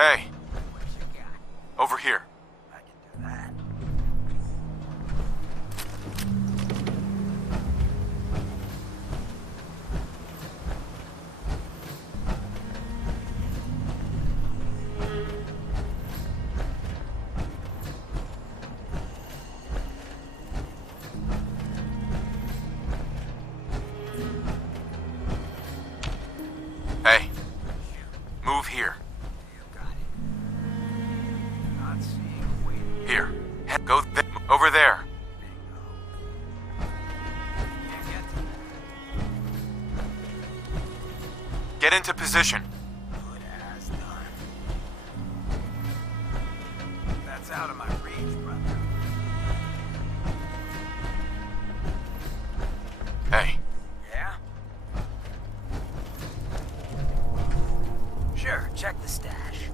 Hey, What you got? over here. I can do that. Hey, move here. You got it. Not seeing a way to Here. Go over there. Can't get to that. Get into position. Good as done. That's out of my reach, brother. Hey, Yeah? Sure, check the stash.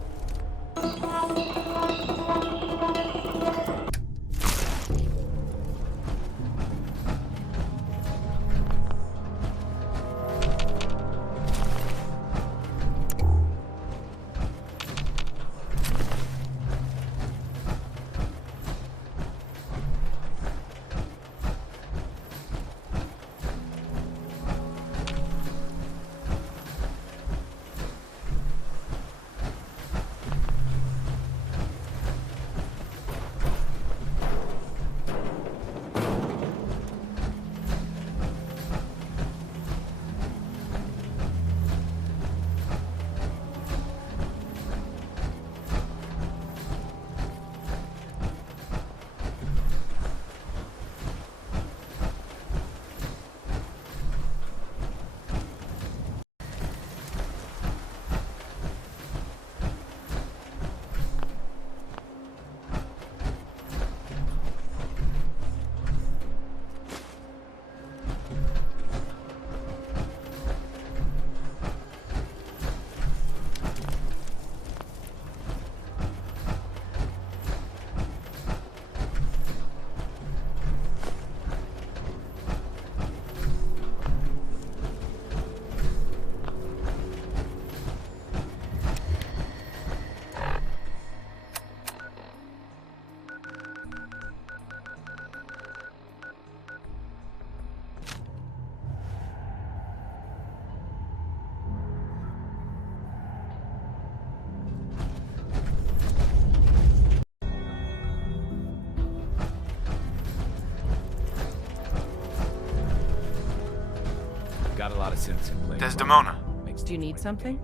Got a lot of sense in play. Desdemona. Do you need something?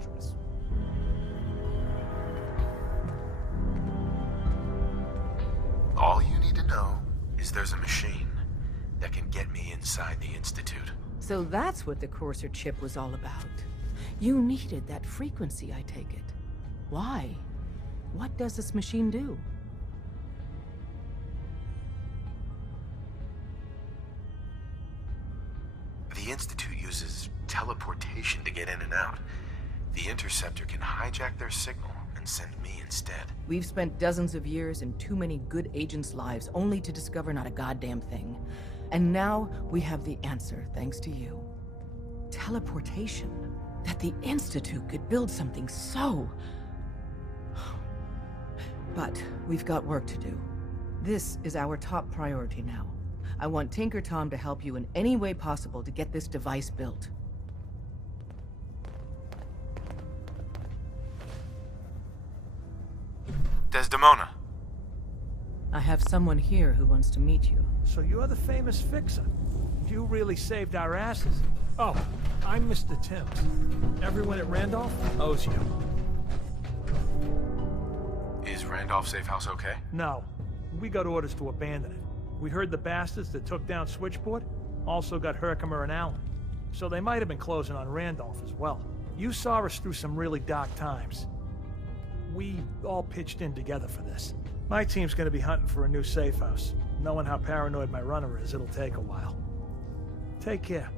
All you need to know is there's a machine that can get me inside the Institute. So that's what the Courser chip was all about. You needed that frequency, I take it. Why? What does this machine do? The Institute uses teleportation to get in and out. The Interceptor can hijack their signal and send me instead. We've spent dozens of years and too many good agents' lives only to discover not a goddamn thing. And now we have the answer, thanks to you. Teleportation. That the Institute could build something so... But we've got work to do. This is our top priority now. I want Tinker Tom to help you in any way possible to get this device built. Desdemona. I have someone here who wants to meet you. So you're the famous fixer. You really saved our asses. Oh, I'm Mr. Timms. Everyone at Randolph owes you. Is Randolph Safe House okay? No, we got orders to abandon it. We heard the bastards that took down Switchboard also got Herkimer and Allen. So they might have been closing on Randolph as well. You saw us through some really dark times. We all pitched in together for this. My team's gonna be hunting for a new safe house. Knowing how paranoid my runner is, it'll take a while. Take care.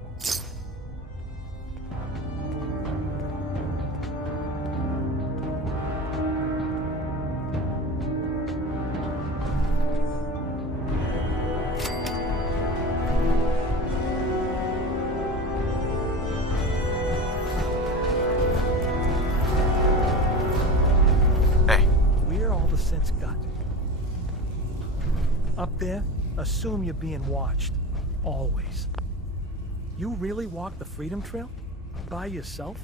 synth's gut. Up there, assume you're being watched. Always. You really walked the Freedom Trail? By yourself?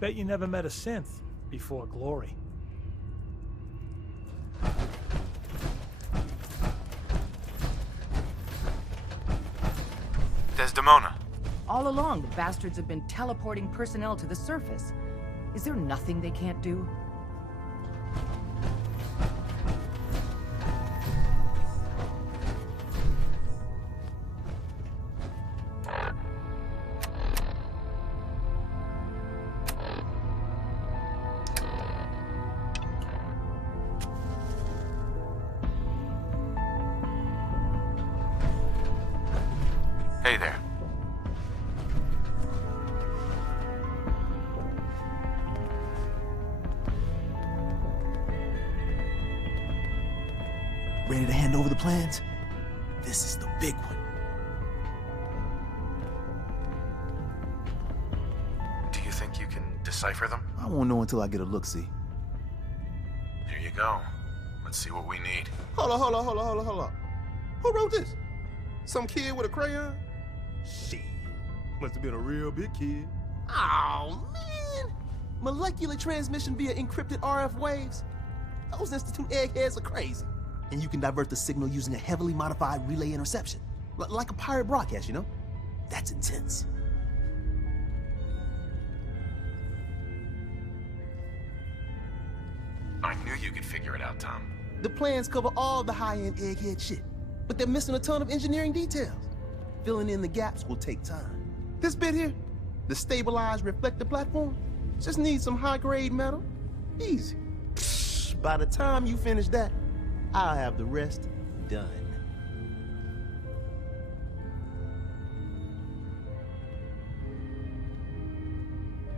Bet you never met a synth before glory. Desdemona. All along, the bastards have been teleporting personnel to the surface. Is there nothing they can't do? Hey there. Ready to hand over the plans? This is the big one. Do you think you can decipher them? I won't know until I get a look-see. Here you go. Let's see what we need. Hold on. Who wrote this? Some kid with a crayon? Shit. Must have been a real big kid. Oh, man! Molecular transmission via encrypted RF waves? Those Institute eggheads are crazy. And you can divert the signal using a heavily modified relay interception. Like a pirate broadcast, you know? That's intense. I knew you could figure it out, Tom. The plans cover all the high-end egghead shit, but they're missing a ton of engineering details. Filling in the gaps will take time. This bit here, the stabilized reflector platform, just needs some high-grade metal. Easy. Psh, by the time you finish that, I'll have the rest done.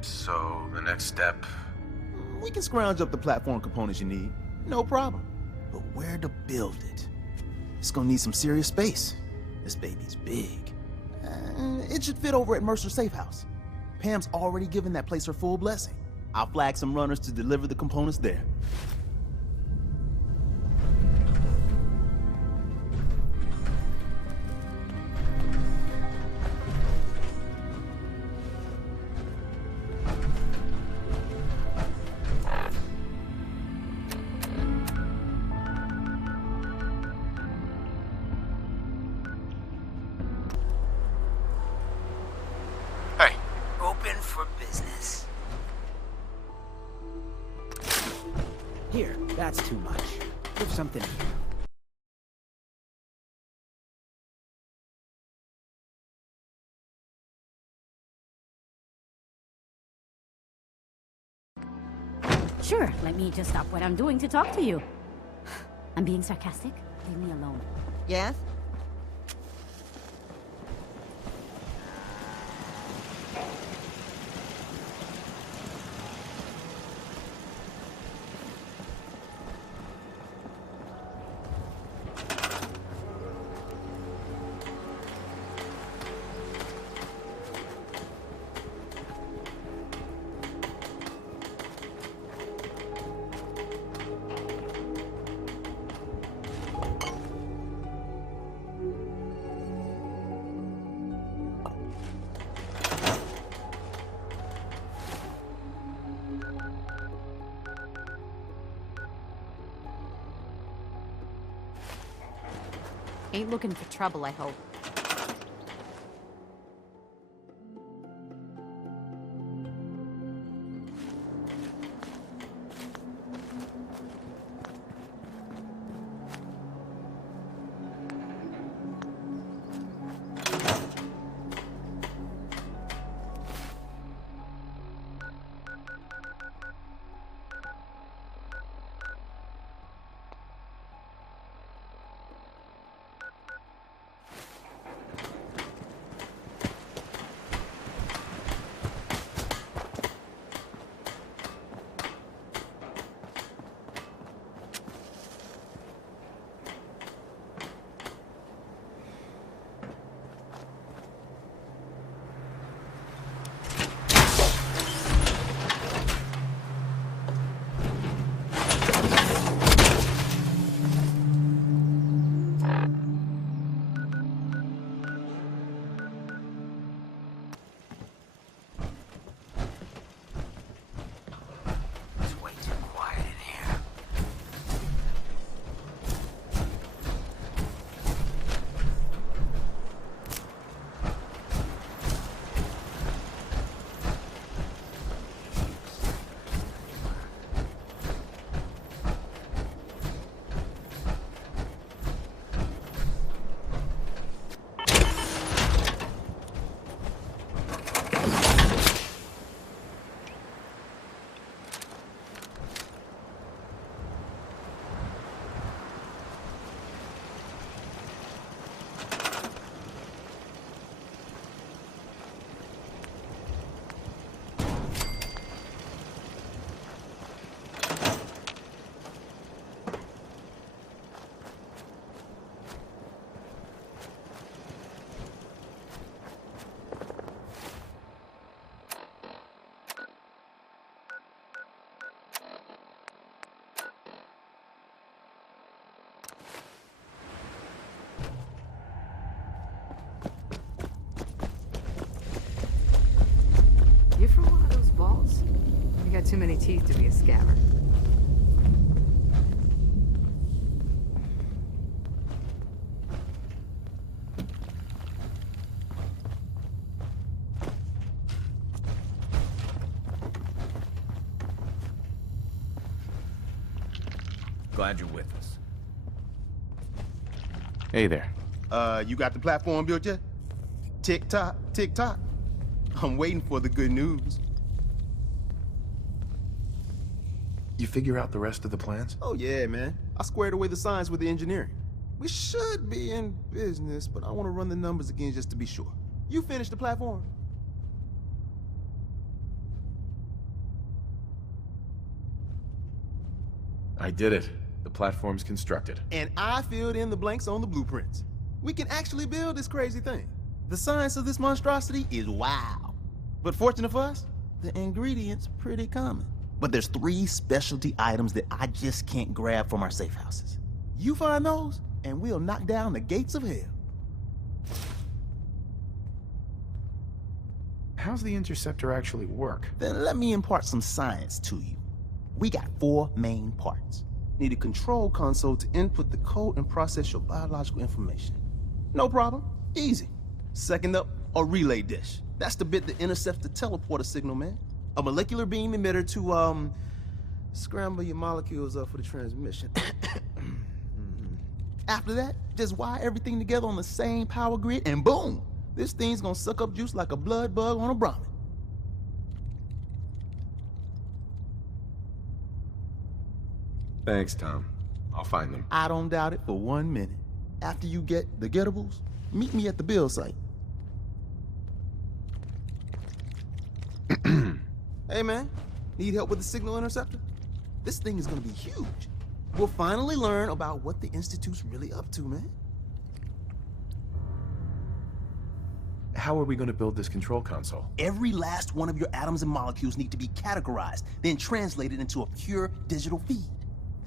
So, the next step? We can scrounge up the platform components you need, no problem. But where to build it? It's gonna need some serious space. This baby's big. It should fit over at Mercer's safe house. Pam's already given that place her full blessing. I'll flag some runners to deliver the components there. Hey. Open for business. Here, that's too much. Give something here. Sure, let me just stop what I'm doing to talk to you. I'm being sarcastic. Leave me alone. Yes? Ain't looking for trouble, I hope. bones. You got too many teeth to be a scammer. Glad you're with us. Hey there. You got the platform built yet? Tick-tock, tick-tock. I'm waiting for the good news. You figure out the rest of the plans? Oh yeah, man. I squared away the science with the engineering. We should be in business, but I want to run the numbers again just to be sure. You finished the platform? I did it. The platform's constructed. And I filled in the blanks on the blueprints. We can actually build this crazy thing. The science of this monstrosity is wow. But fortunate for us, the ingredients pretty common. But there's 3 specialty items that I just can't grab from our safe houses. You find those, and we'll knock down the gates of hell. How's the interceptor actually work? Then let me impart some science to you. We got 4 main parts. Need a control console to input the code and process your biological information. No problem, easy. Second up, a relay dish. That's the bit that intercepts the teleporter signal, man. A molecular beam emitter to, scramble your molecules up for the transmission. After that, just wire everything together on the same power grid, and boom! This thing's gonna suck up juice like a blood bug on a Brahmin. Thanks, Tom. I'll find them. I don't doubt it for 1 minute. After you get the getables, meet me at the build site. Hey man, need help with the signal interceptor? This thing is gonna be huge. We'll finally learn about what the Institute's really up to, man. How are we going to build this control console? Every last one of your atoms and molecules need to be categorized, then translated into a pure digital feed.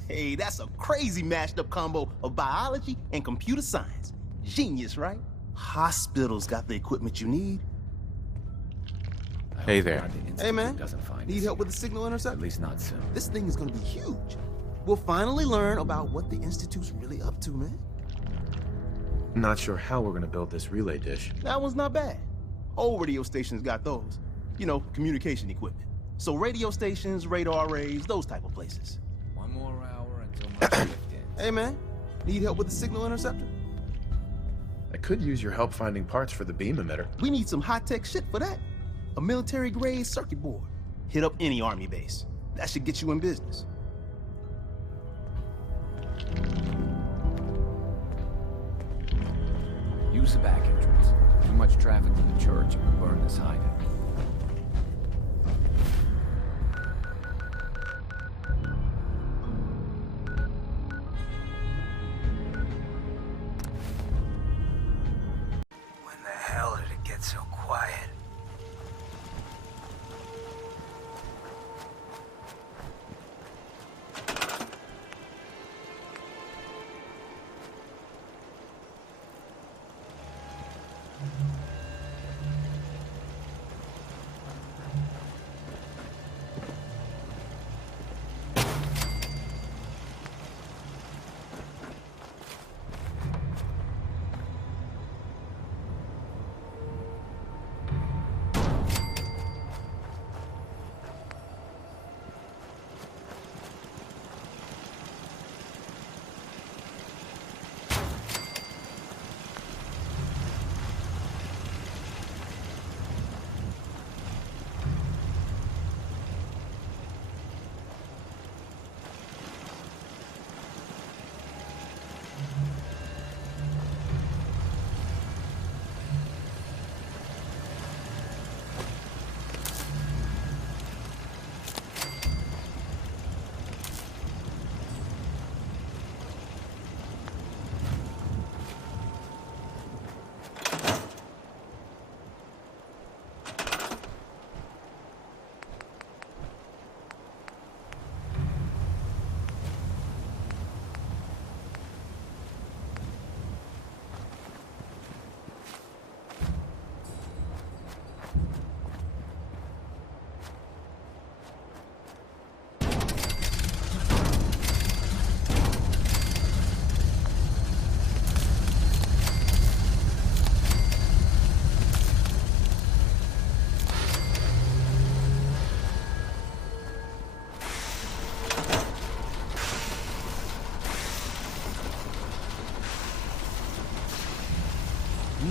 Hey, that's a crazy mashed up combo of biology and computer science. Genius, right? Hospitals got the equipment you need. Hey there. Hey man, Doesn't find need us help here. with the signal interceptor? At least not soon. This thing is gonna be huge. We'll finally learn about what the Institute's really up to, man. Not sure how we're going to build this relay dish. That one's not bad. Old radio stations got those. You know, communication equipment. So radio stations, radar arrays, those type of places. 1 more hour until my shift ends. Hey man, need help with the signal interceptor? I could use your help finding parts for the beam emitter. We need some high-tech shit for that. A military-grade circuit board. Hit up any army base. That should get you in business. Use the back entrance. Too much traffic to the church and we'll burn this hideout. When the hell did it get so quiet?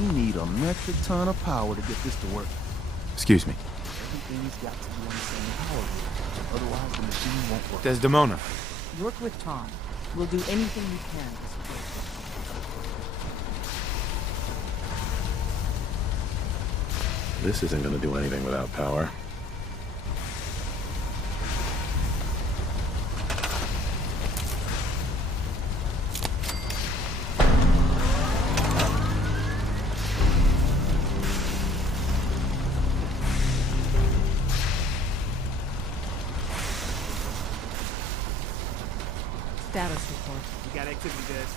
We need a metric ton of power to get this to work. Excuse me. Everything's got to be on the same power grid. Otherwise, the machine won't work. Desdemona. Work with Tom. We'll do anything we can to support you. This isn't gonna do anything without power. Status report. We got activity, guys.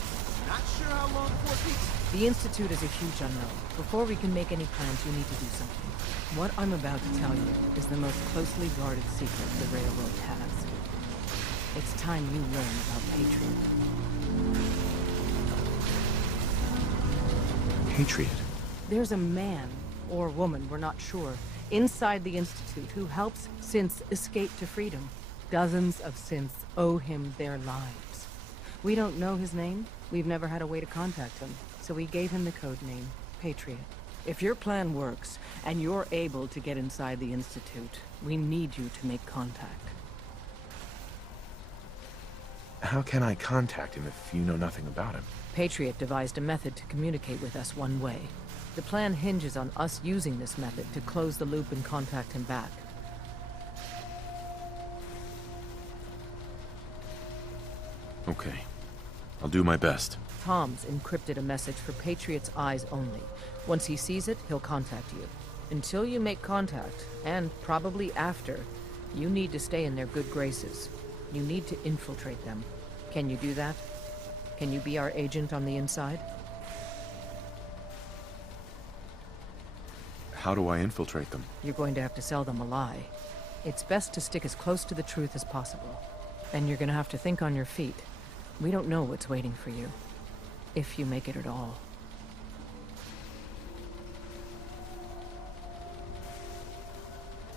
Not sure how long before it peaks. The Institute is a huge unknown. Before we can make any plans, you need to do something. What I'm about to tell you is the most closely guarded secret the Railroad has. It's time you learn about Patriot. Patriot? There's a man, or woman, we're not sure, inside the Institute who helps synths escape to freedom. Dozens of synths owe him their lives. We don't know his name. We've never had a way to contact him, so we gave him the code name, Patriot. If your plan works, and you're able to get inside the Institute, we need you to make contact. How can I contact him if you know nothing about him? Patriot devised a method to communicate with us one way. The plan hinges on us using this method to close the loop and contact him back. Okay. I'll do my best. Tom's encrypted a message for Patriot's eyes only. Once he sees it, he'll contact you. Until you make contact, and probably after, you need to stay in their good graces. You need to infiltrate them. Can you do that? Can you be our agent on the inside? How do I infiltrate them? You're going to have to sell them a lie. It's best to stick as close to the truth as possible. And you're going to have to think on your feet. We don't know what's waiting for you. If you make it at all.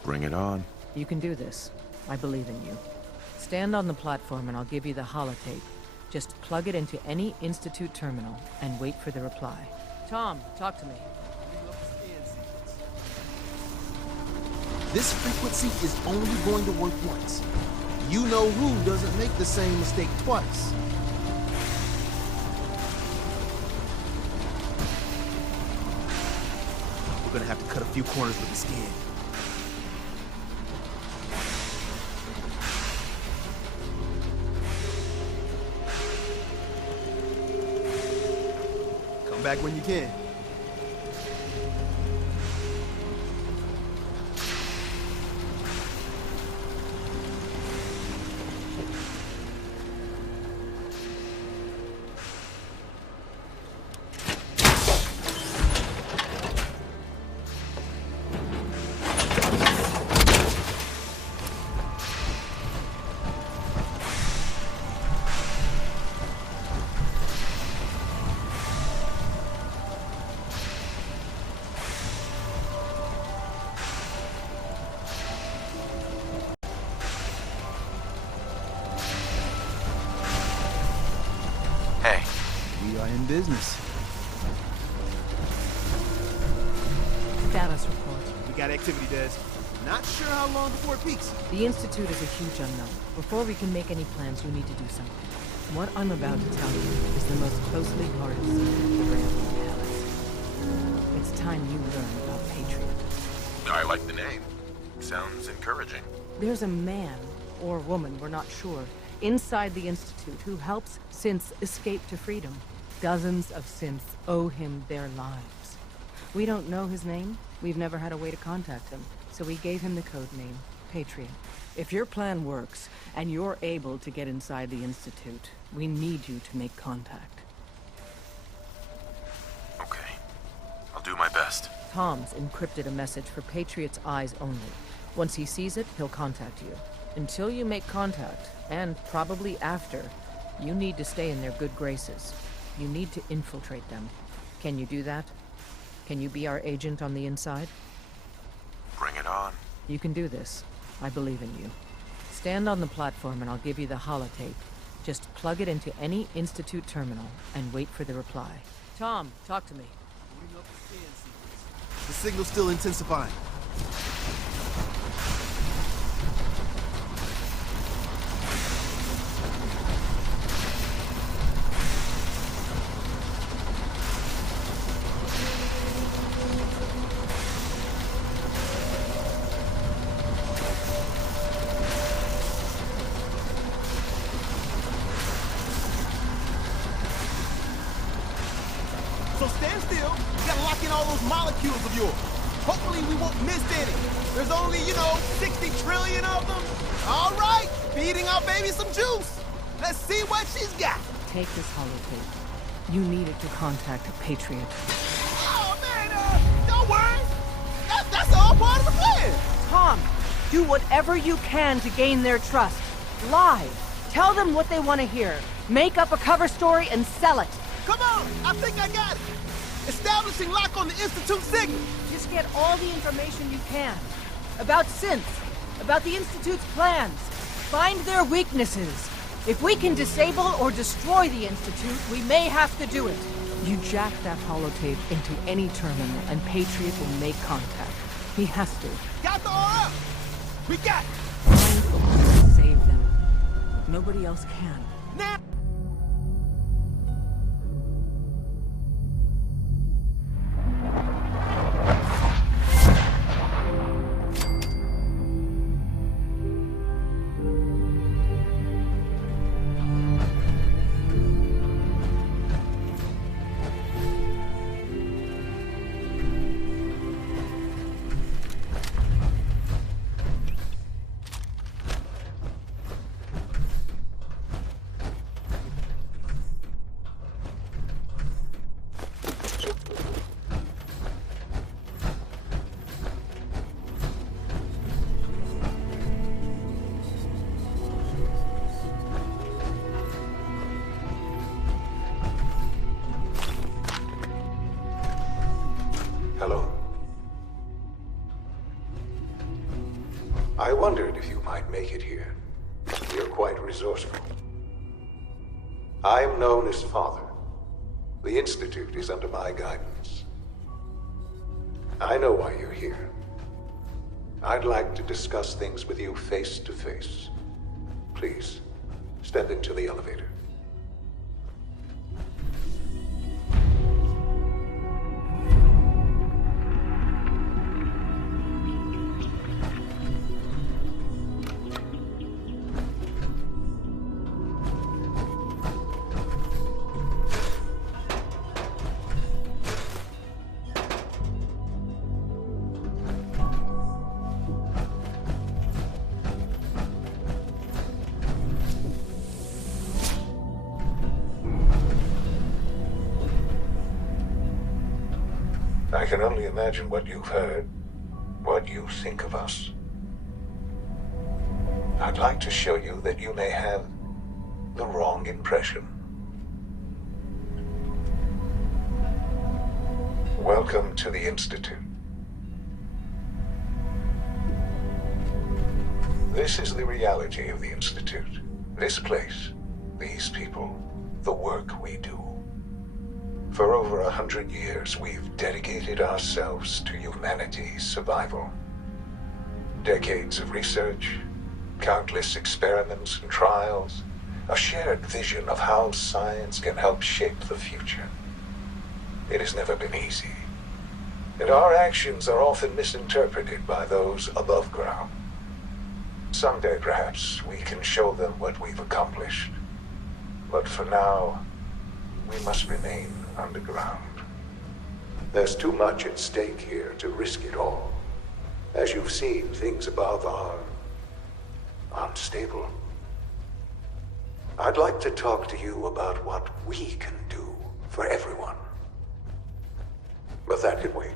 Bring it on. You can do this. I believe in you. Stand on the platform and I'll give you the holotape. Just plug it into any Institute terminal and wait for the reply. Tom, talk to me. This frequency is only going to work once. You know who doesn't make the same mistake twice. We're gonna have to cut a few corners with the skin. Come back when you can. Business. Status report. We got activity, Des. Not sure how long before it peaks. The Institute is a huge unknown. Before we can make any plans, you need to do something. What I'm about to tell you is the most closely guarded secret the Railroad has. It's time you learn about Patriot. I like the name. Sounds encouraging. There's a man, or woman, we're not sure, inside the Institute who helps synths escape to freedom. Dozens of synths owe him their lives. We don't know his name. We've never had a way to contact him, so we gave him the code name, Patriot. If your plan works, and you're able to get inside the Institute, we need you to make contact. Okay. I'll do my best. Tom's encrypted a message for Patriot's eyes only. Once he sees it, he'll contact you. Until you make contact, and probably after, you need to stay in their good graces. You need to infiltrate them. Can you do that? Can you be our agent on the inside? Bring it on. You can do this. I believe in you. Stand on the platform and I'll give you the holotape. Just plug it into any Institute terminal and wait for the reply. Tom, talk to me. The signal's still intensifying. So stand still. You gotta lock in all those molecules of yours. Hopefully we won't miss any. There's only, 60 trillion of them. All right, feeding our baby some juice. Let's see what she's got. Take this holotape. You need it to contact a Patriot. Oh, man, don't worry. That's all part of the plan. Tom, do whatever you can to gain their trust. Lie. Tell them what they want to hear. Make up a cover story and sell it. Come on, I think I got it. Establishing lock on the Institute signal. Just get all the information you can. About synths, about the Institute's plans. Find their weaknesses. If we can disable or destroy the Institute, we may have to do it. You jack that holotape into any terminal and Patriot will make contact. He has to. Got the RF. We got it. Find a way to save them. Nobody else can. Now. Hello? I wondered if you might make it here. You're quite resourceful. I am known as Father. The Institute is under my guidance. I know why you're here. I'd like to discuss things with you face to face. Please, step into the elevator. I can only imagine what you've heard, what you think of us. I'd like to show you that you may have the wrong impression. Welcome to the Institute. This is the reality of the Institute. This place, these people, the work we do. For over 100 years, we've dedicated ourselves to humanity's survival. Decades of research, countless experiments and trials, a shared vision of how science can help shape the future. It has never been easy, and our actions are often misinterpreted by those above ground. Someday, perhaps, we can show them what we've accomplished. But for now, we must remain underground. There's too much at stake here to risk it all. As you've seen, things above are unstable. I'd like to talk to you about what we can do for everyone. But that can wait.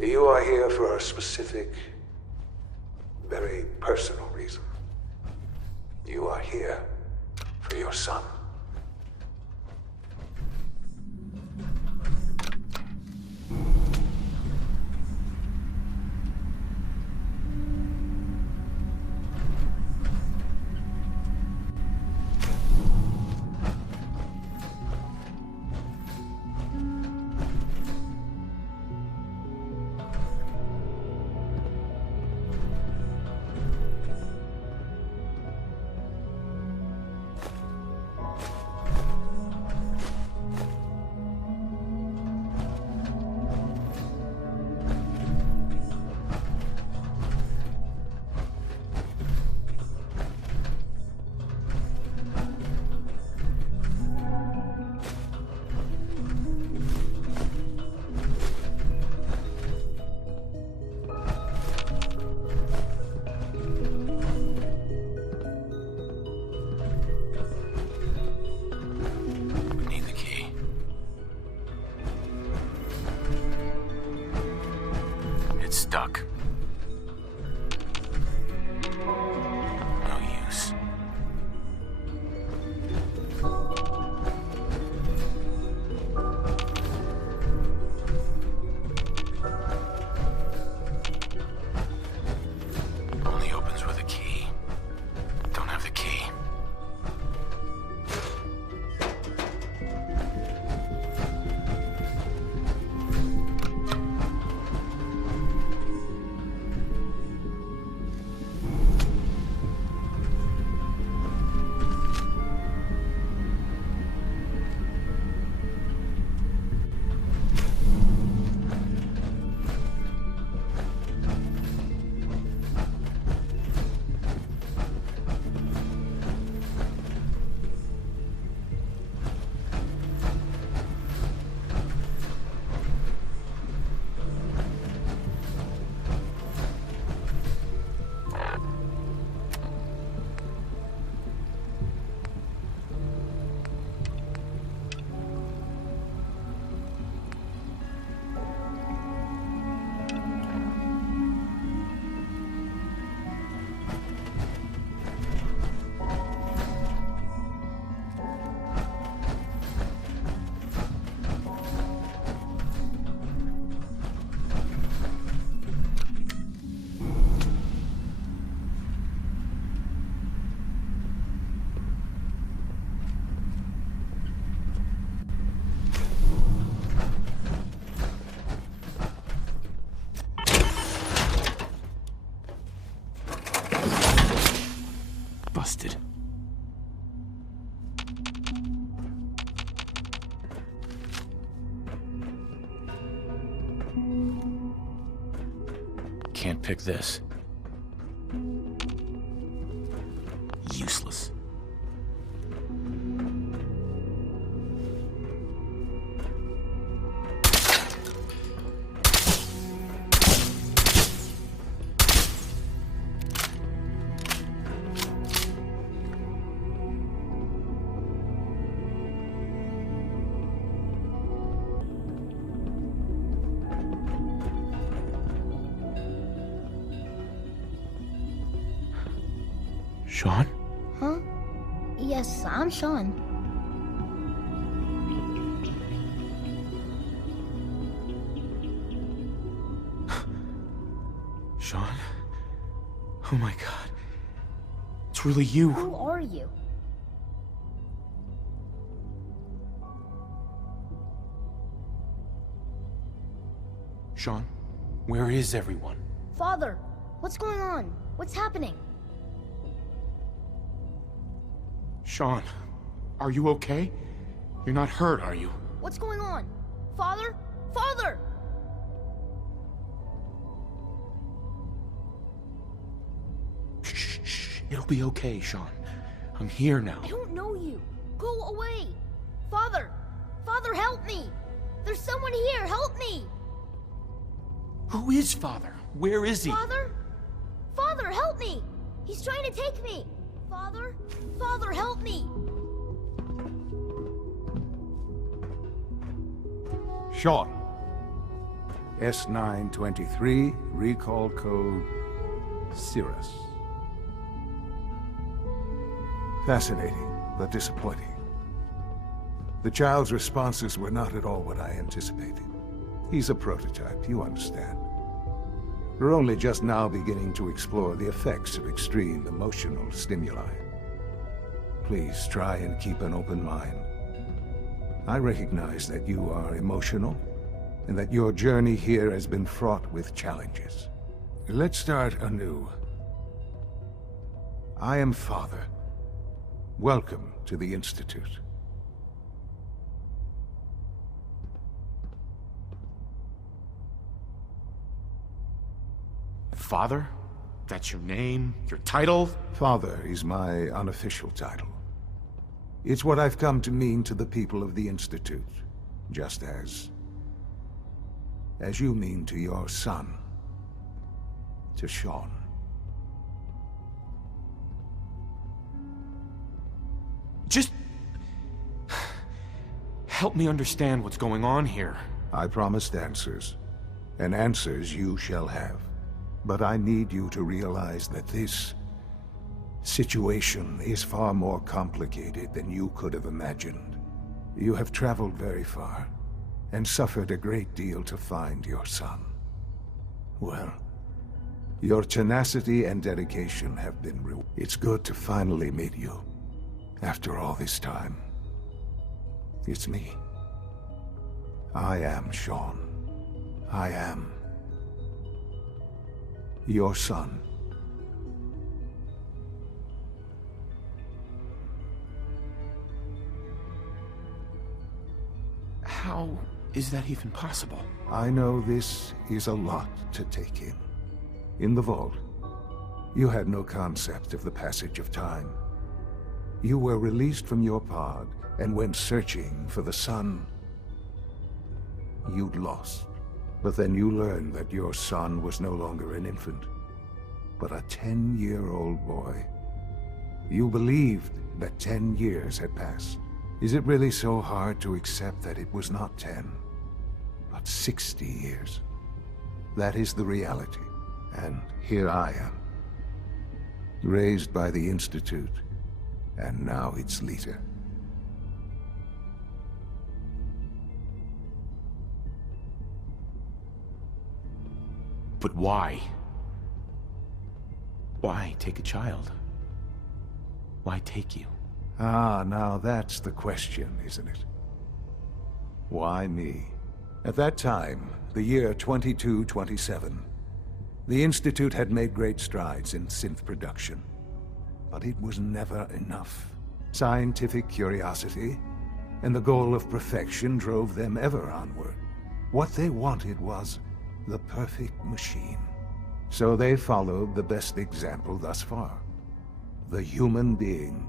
You are here for a specific, very personal reason. You are here for your son. can't pick this. Useless. Sean? Huh? Yes, I'm Sean. Sean? Oh my god. It's really you. Who are you? Sean, where is everyone? Father, what's going on? What's happening? Sean, are you okay? You're not hurt, are you? What's going on? Father? Father! Shh. It'll be okay, Sean. I'm here now. I don't know you. Go away. Father! Father, help me! There's someone here, help me! Who is Father? Where is he? Father? Father, help me! He's trying to take me! Father? Father, help me! Sean. S923, recall code Cirrus. Fascinating, but disappointing. The child's responses were not at all what I anticipated. He's a prototype, you understand. We're only just now beginning to explore the effects of extreme emotional stimuli. Please try and keep an open mind. I recognize that you are emotional, and that your journey here has been fraught with challenges. Let's start anew. I am Father. Welcome to the Institute. Father? That's your name? Your title? Father is my unofficial title. It's what I've come to mean to the people of the Institute, just as you mean to your son, to Sean. Just help me understand what's going on here. I promised answers, and answers you shall have. But I need you to realize that this situation is far more complicated than you could have imagined. You have traveled very far, and suffered a great deal to find your son. Well, your tenacity and dedication have been rewarded. It's good to finally meet you, after all this time. It's me. I am Sean. I am your son. How is that even possible? I know this is a lot to take in. In the vault, you had no concept of the passage of time. You were released from your pod and went searching for the son you'd lost. But then you learned that your son was no longer an infant, but a 10-year-old boy. You believed that 10 years had passed. Is it really so hard to accept that it was not 10, but 60 years? That is the reality, and here I am, raised by the Institute, and now its leader. But why? Why take a child? Why take you? Ah, now that's the question, isn't it? Why me? At that time, the year 2227, the Institute had made great strides in synth production. But it was never enough. Scientific curiosity and the goal of perfection drove them ever onward. What they wanted was the perfect machine. So they followed the best example thus far. The human being,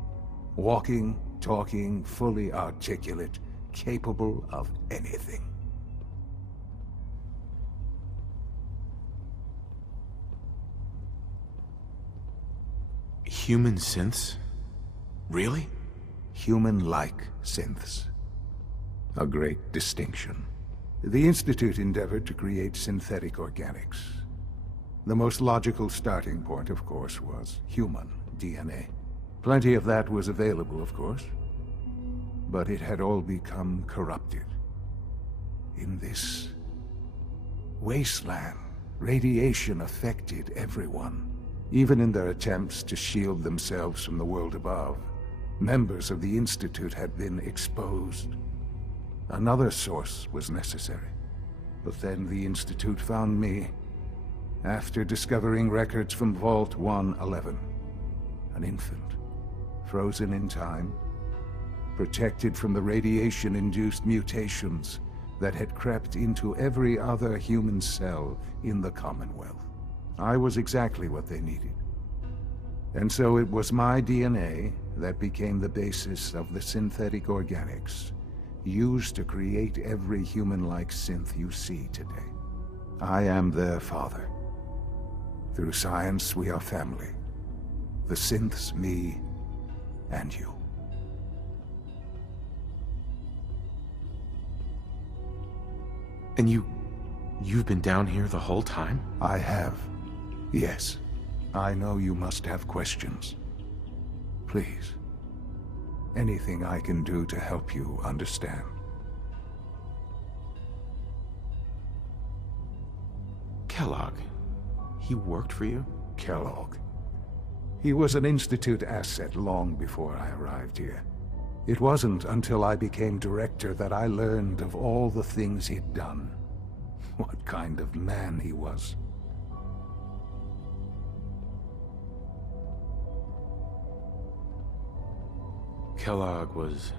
walking, talking, fully articulate, capable of anything. Human synths? Really? Human-like synths. A great distinction. The Institute endeavored to create synthetic organics. The most logical starting point, of course, was human DNA. Plenty of that was available, of course, but it had all become corrupted. In this wasteland, radiation affected everyone, even in their attempts to shield themselves from the world above. Members of the Institute had been exposed. Another source was necessary. But then the Institute found me, after discovering records from Vault 111. An infant, frozen in time, protected from the radiation-induced mutations that had crept into every other human cell in the Commonwealth. I was exactly what they needed. And so it was my DNA that became the basis of the synthetic organics used to create every human-like synth you see today. I am their father. Through science, we are family. The synths, me, and you. And you've been down here the whole time? I have. Yes. I know you must have questions. Please. Anything I can do to help you understand. Kellogg. He worked for you? Kellogg. He was an Institute asset long before I arrived here. It wasn't until I became director that I learned of all the things he'd done. What kind of man he was. Kellogg was...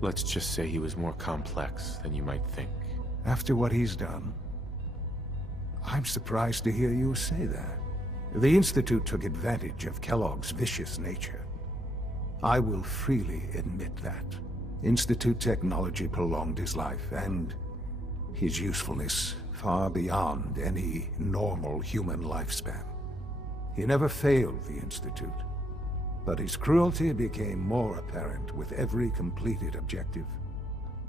let's just say he was more complex than you might think. After what he's done, I'm surprised to hear you say that. The Institute took advantage of Kellogg's vicious nature. I will freely admit that. Institute technology prolonged his life, and his usefulness far beyond any normal human lifespan. He never failed the Institute, but his cruelty became more apparent with every completed objective.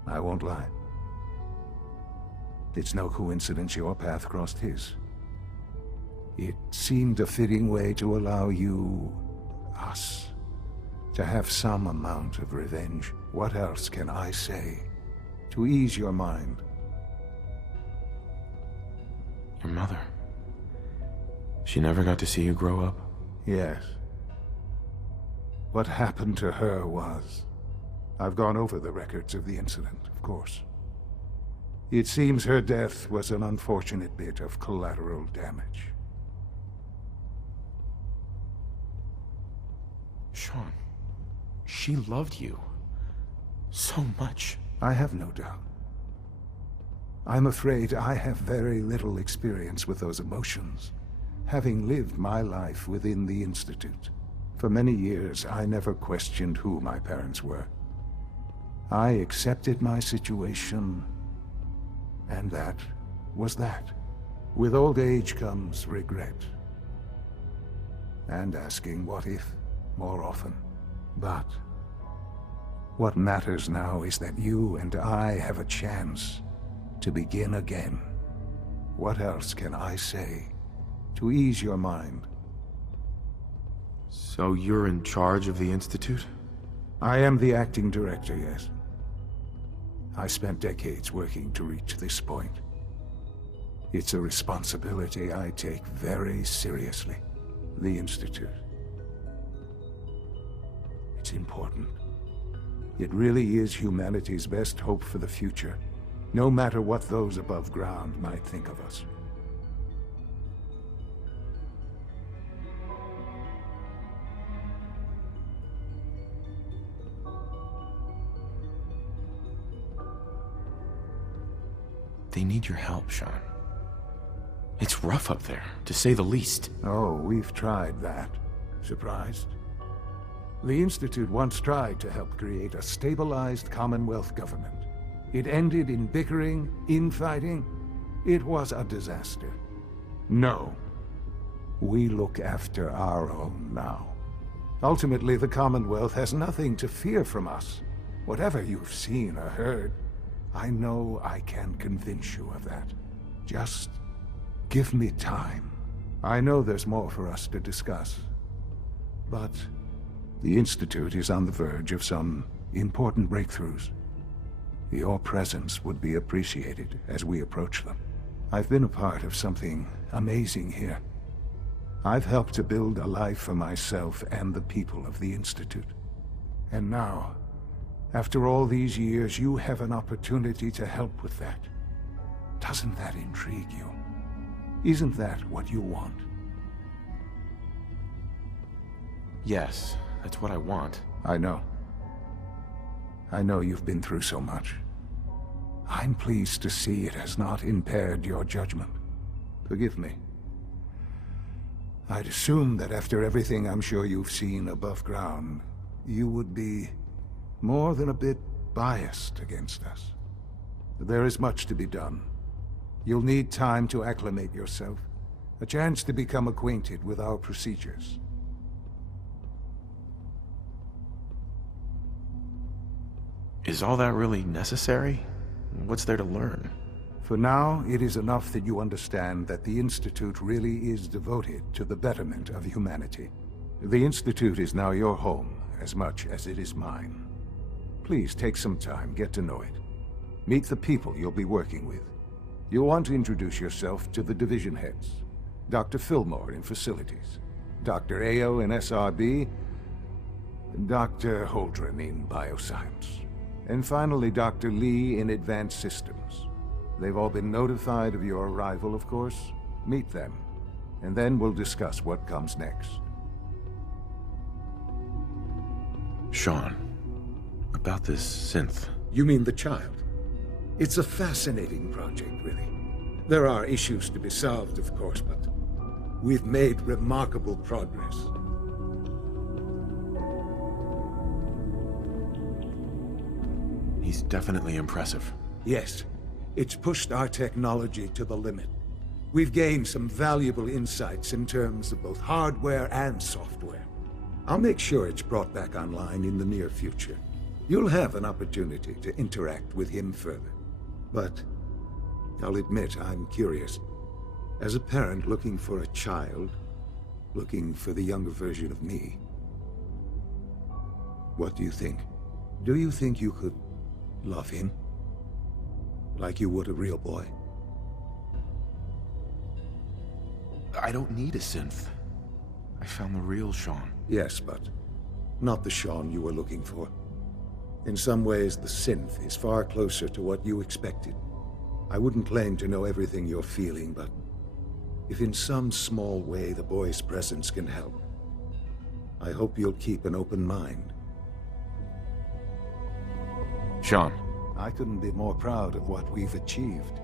I won't lie. It's no coincidence your path crossed his. It seemed a fitting way to allow you, us, to have some amount of revenge. What else can I say to ease your mind? Your mother. She never got to see you grow up? Yes. What happened to her was... I've gone over the records of the incident, of course. It seems her death was an unfortunate bit of collateral damage. Sean, she loved you so much. I have no doubt. I'm afraid I have very little experience with those emotions, having lived my life within the Institute. For many years, I never questioned who my parents were. I accepted my situation, and that was that. With old age comes regret, and asking what if more often. But what matters now is that you and I have a chance to begin again. What else can I say to ease your mind? So you're in charge of the Institute? I am the acting director, yes. I spent decades working to reach this point. It's a responsibility I take very seriously. The Institute. It's important. It really is humanity's best hope for the future, no matter what those above ground might think of us. They need your help, Sean. It's rough up there, to say the least. Oh, we've tried that. Surprised? The Institute once tried to help create a stabilized Commonwealth government. It ended in bickering, infighting. It was a disaster. No. We look after our own now. Ultimately, the Commonwealth has nothing to fear from us. Whatever you've seen or heard, I know I can convince you of that. Just give me time. I know there's more for us to discuss. But the Institute is on the verge of some important breakthroughs. Your presence would be appreciated as we approach them. I've been a part of something amazing here. I've helped to build a life for myself and the people of the Institute. And now, after all these years, you have an opportunity to help with that. Doesn't that intrigue you? Isn't that what you want? Yes, that's what I want. I know. I know you've been through so much. I'm pleased to see it has not impaired your judgment. Forgive me. I'd assume that after everything I'm sure you've seen above ground, you would be more than a bit biased against us. There is much to be done. You'll need time to acclimate yourself, a chance to become acquainted with our procedures. Is all that really necessary? What's there to learn? For now, it is enough that you understand that the Institute really is devoted to the betterment of humanity. The Institute is now your home, as much as it is mine. Please take some time, get to know it. Meet the people you'll be working with. You'll want to introduce yourself to the division heads. Dr. Fillmore in Facilities, Dr. Ayo in SRB, Dr. Holdren in Bioscience, and finally Dr. Lee in Advanced Systems. They've all been notified of your arrival, of course. Meet them, and then we'll discuss what comes next. Sean, about this synth. You mean the child? It's a fascinating project, really. There are issues to be solved, of course, but we've made remarkable progress. He's definitely impressive. Yes. It's pushed our technology to the limit. We've gained some valuable insights in terms of both hardware and software. I'll make sure it's brought back online in the near future. You'll have an opportunity to interact with him further. But I'll admit I'm curious. As a parent looking for a child, looking for the younger version of me, what do you think? Do you think you could love him? Like you would a real boy? I don't need a synth. I found the real Sean. Yes, but not the Sean you were looking for. In some ways, the synth is far closer to what you expected. I wouldn't claim to know everything you're feeling, but if in some small way the boy's presence can help, I hope you'll keep an open mind. Sean. I couldn't be more proud of what we've achieved.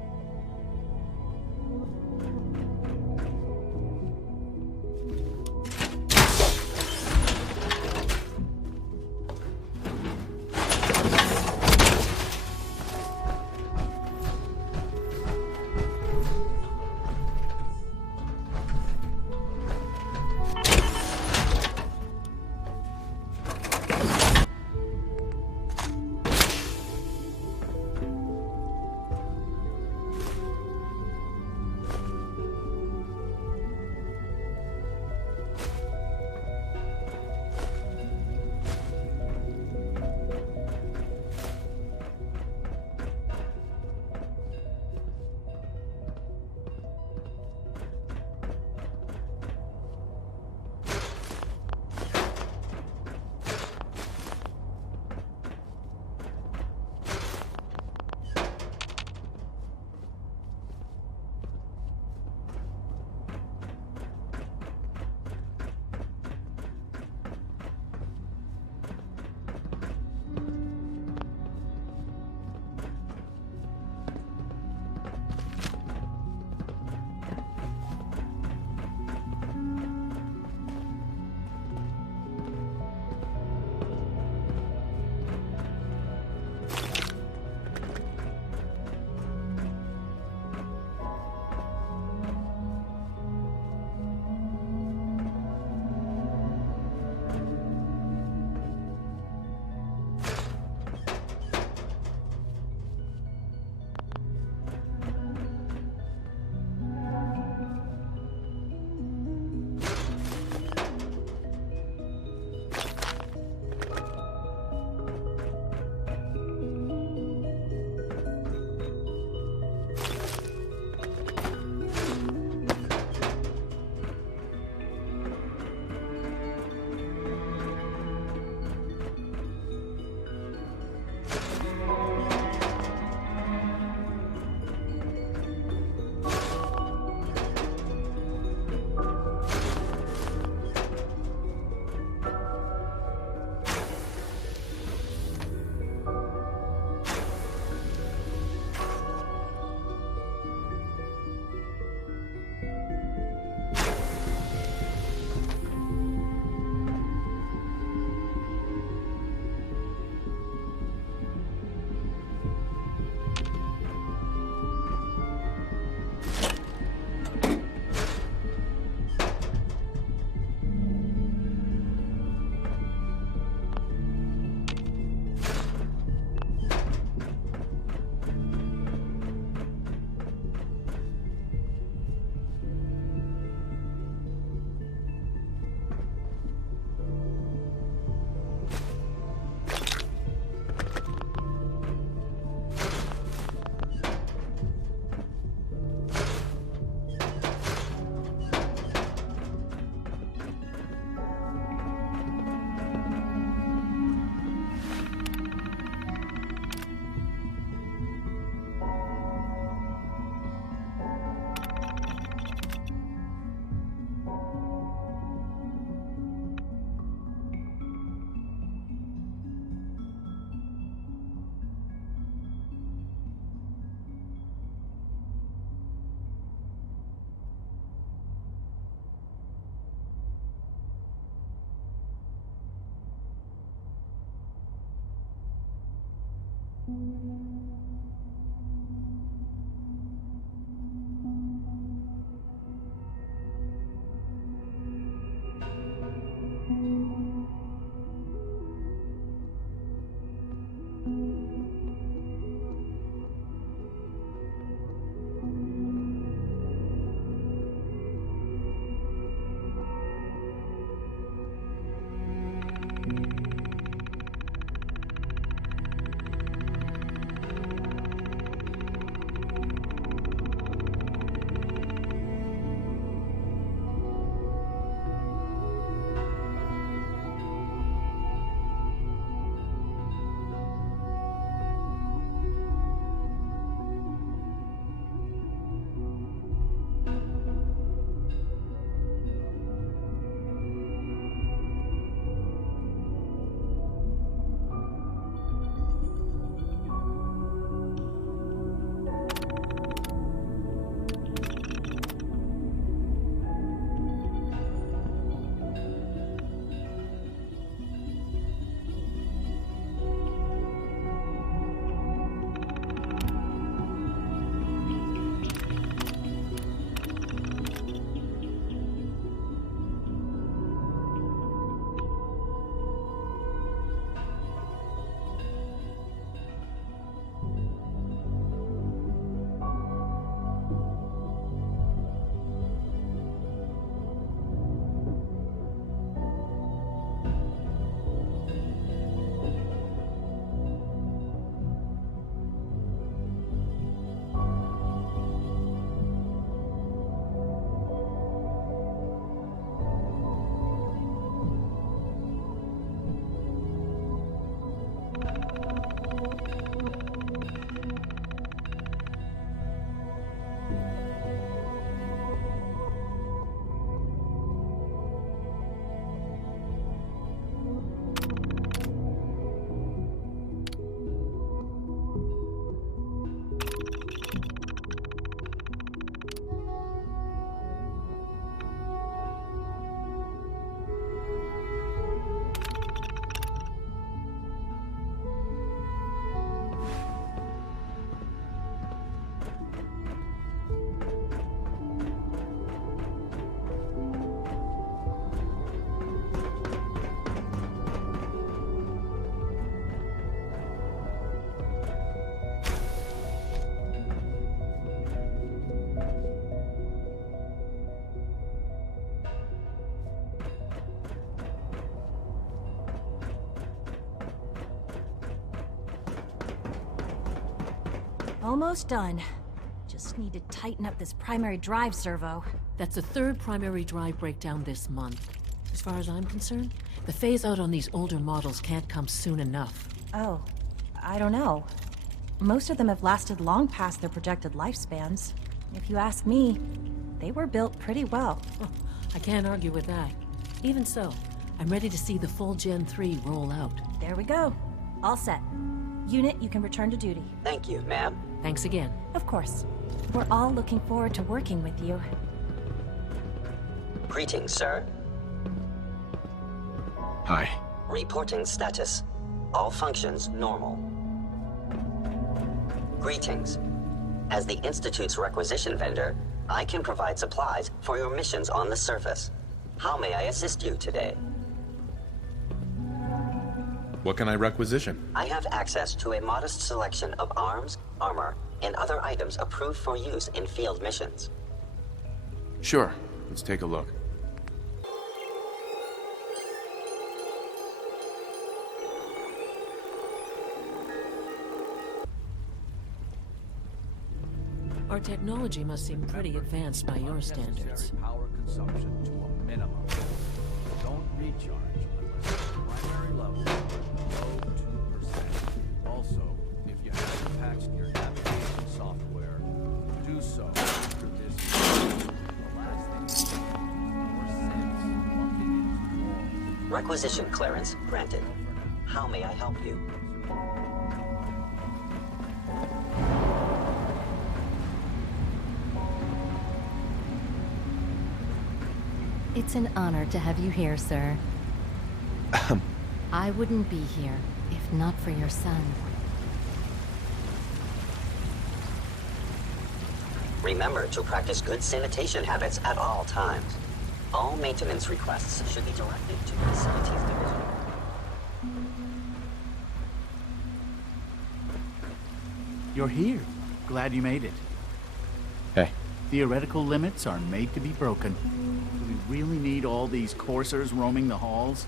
Almost done. Just need to tighten up this primary drive servo. That's the third primary drive breakdown this month. As far as I'm concerned, the phase-out on these older models can't come soon enough. Oh, I don't know. Most of them have lasted long past their projected lifespans. If you ask me, they were built pretty well. Oh, I can't argue with that. Even so, I'm ready to see the full Gen 3 roll out. There we go. All set. Unit, you can return to duty. Thank you, ma'am. Thanks again. Of course. We're all looking forward to working with you. Greetings, sir. Hi. Reporting status. All functions normal. Greetings. As the Institute's requisition vendor, I can provide supplies for your missions on the surface. How may I assist you today? What can I requisition? I have access to a modest selection of arms, armor, and other items approved for use in field missions. Sure. Let's take a look. Our technology must seem pretty advanced by your standards. Power consumption to a minimum. Don't recharge unless at the primary level below 2%. Also, if you haven't patched your navigation software, do so. This is the last thing you need. More sense bumping into walls. Requisition clearance granted. How may I help you? It's an honor to have you here, sir. I wouldn't be here if not for your son. Remember to practice good sanitation habits at all times. All maintenance requests should be directed to Facilities Division. You're here. Glad you made it. Hey. Theoretical limits are made to be broken. Do we really need all these coursers roaming the halls?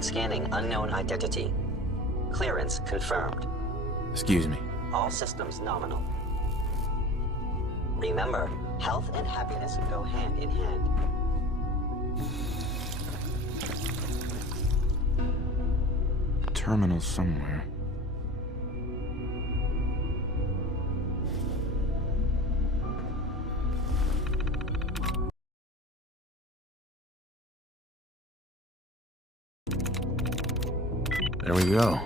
Scanning unknown identity. Clearance confirmed. Excuse me. All systems nominal. Remember, health and happiness go hand in hand. Terminal somewhere. There we go.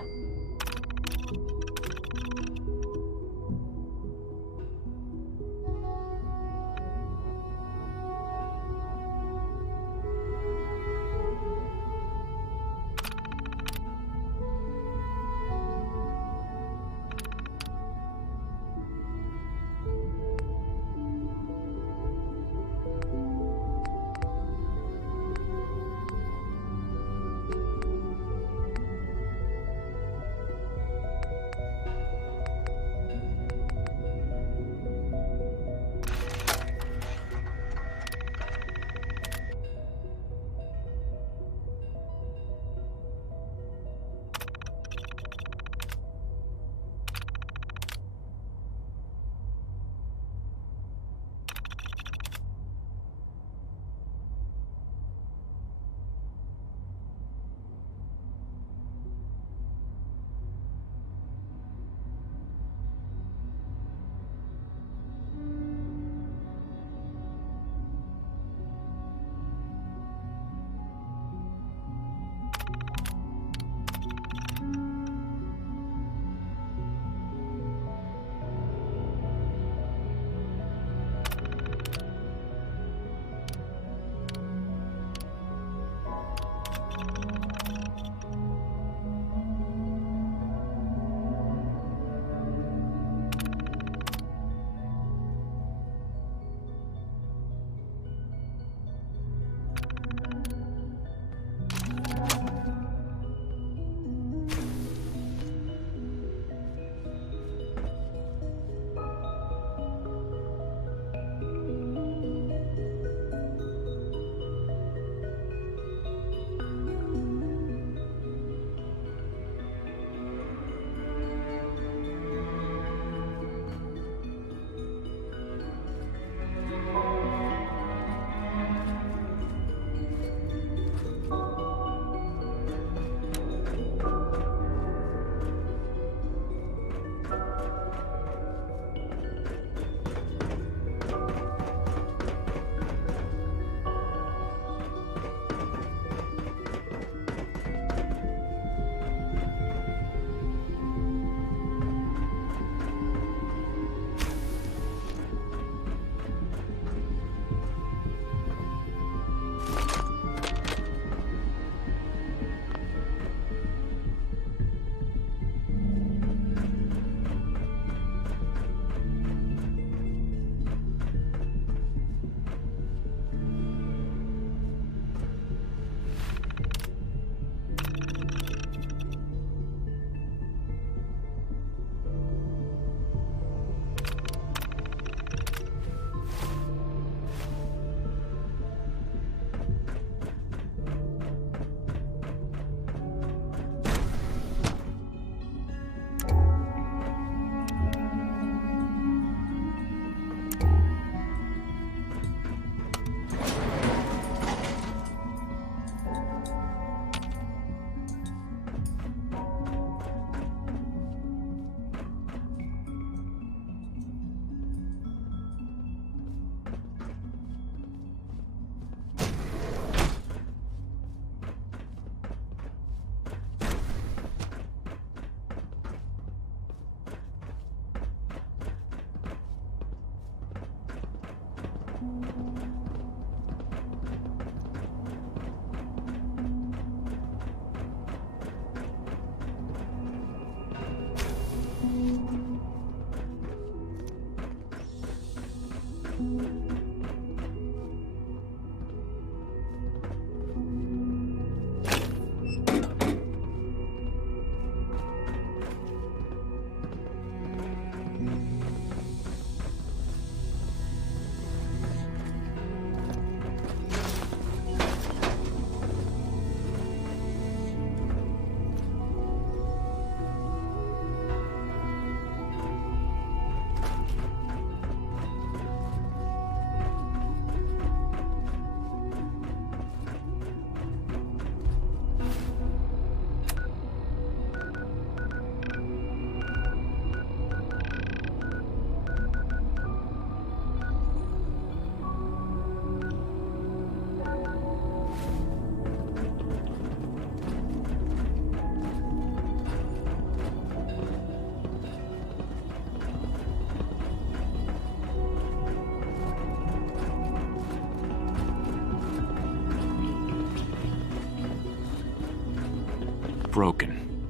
broken.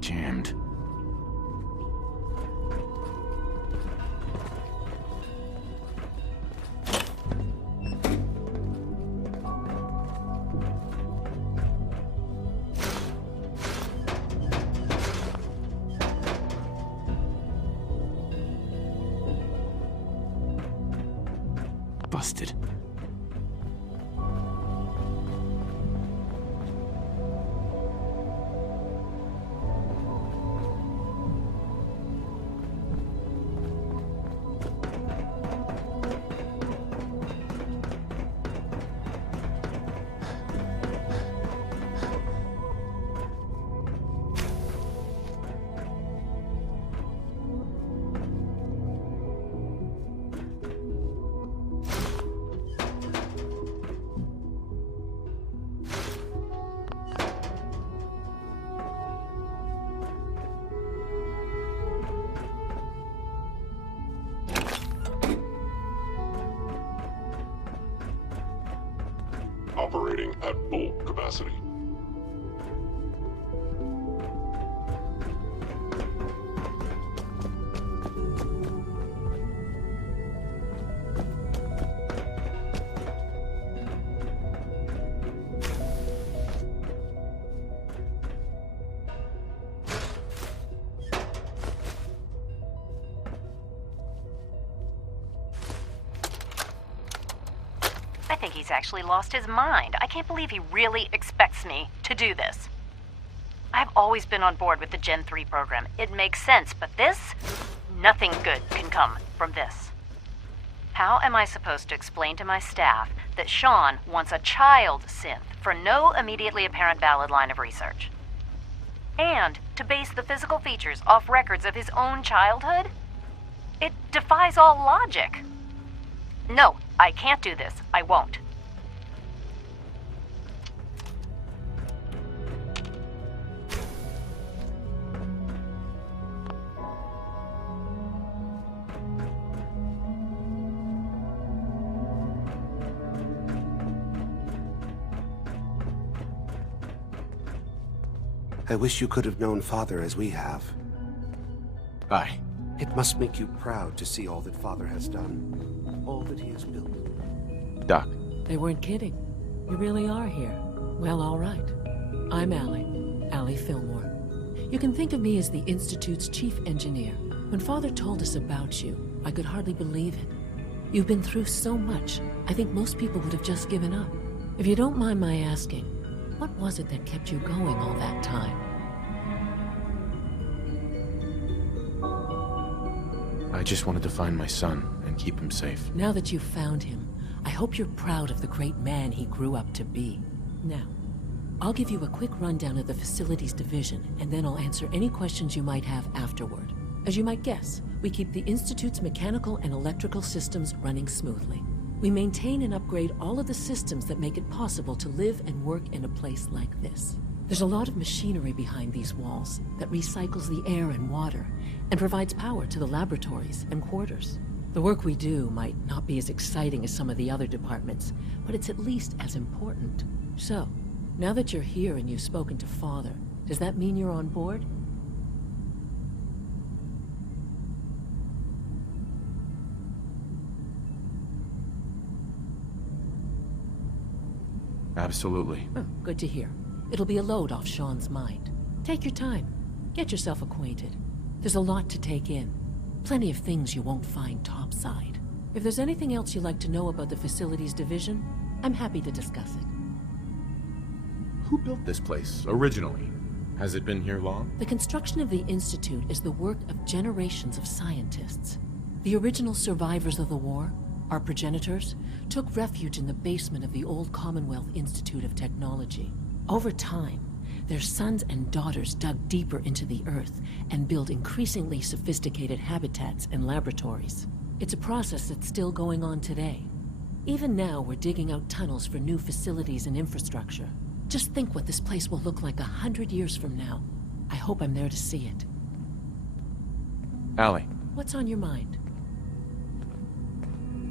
Jammed. Busted. Operating at full capacity. I think he's actually lost his mind. I can't believe he really expects me to do this. I've always been on board with the Gen 3 program. It makes sense, but this? Nothing good can come from this. How am I supposed to explain to my staff that Sean wants a child synth for no immediately apparent valid line of research? And to base the physical features off records of his own childhood? It defies all logic. No, I can't do this. I won't. I wish you could have known Father as we have. Aye. It must make you proud to see all that Father has done. All that he has built. Doc. They weren't kidding. You really are here. Well, all right. I'm Allie Fillmore. You can think of me as the Institute's chief engineer. When Father told us about you, I could hardly believe it. You've been through so much, I think most people would have just given up. If you don't mind my asking, what was it that kept you going all that time? I just wanted to find my son and keep him safe. Now that you've found him, I hope you're proud of the great man he grew up to be. Now, I'll give you a quick rundown of the facilities division, and then I'll answer any questions you might have afterward. As you might guess, we keep the Institute's mechanical and electrical systems running smoothly. We maintain and upgrade all of the systems that make it possible to live and work in a place like this. There's a lot of machinery behind these walls that recycles the air and water and provides power to the laboratories and quarters. The work we do might not be as exciting as some of the other departments, but it's at least as important. So, now that you're here and you've spoken to Father, does that mean you're on board? Absolutely. Oh, good to hear. It'll be a load off Sean's mind. Take your time. Get yourself acquainted. There's a lot to take in. Plenty of things you won't find topside. If there's anything else you'd like to know about the facilities division, I'm happy to discuss it. Who built this place, originally? Has it been here long? The construction of the Institute is the work of generations of scientists. The original survivors of the war, our progenitors, took refuge in the basement of the old Commonwealth Institute of Technology. Over time, their sons and daughters dug deeper into the earth and built increasingly sophisticated habitats and laboratories. It's a process that's still going on today. Even now, we're digging out tunnels for new facilities and infrastructure. Just think what this place will look like 100 years from now. I hope I'm there to see it. Allie. What's on your mind?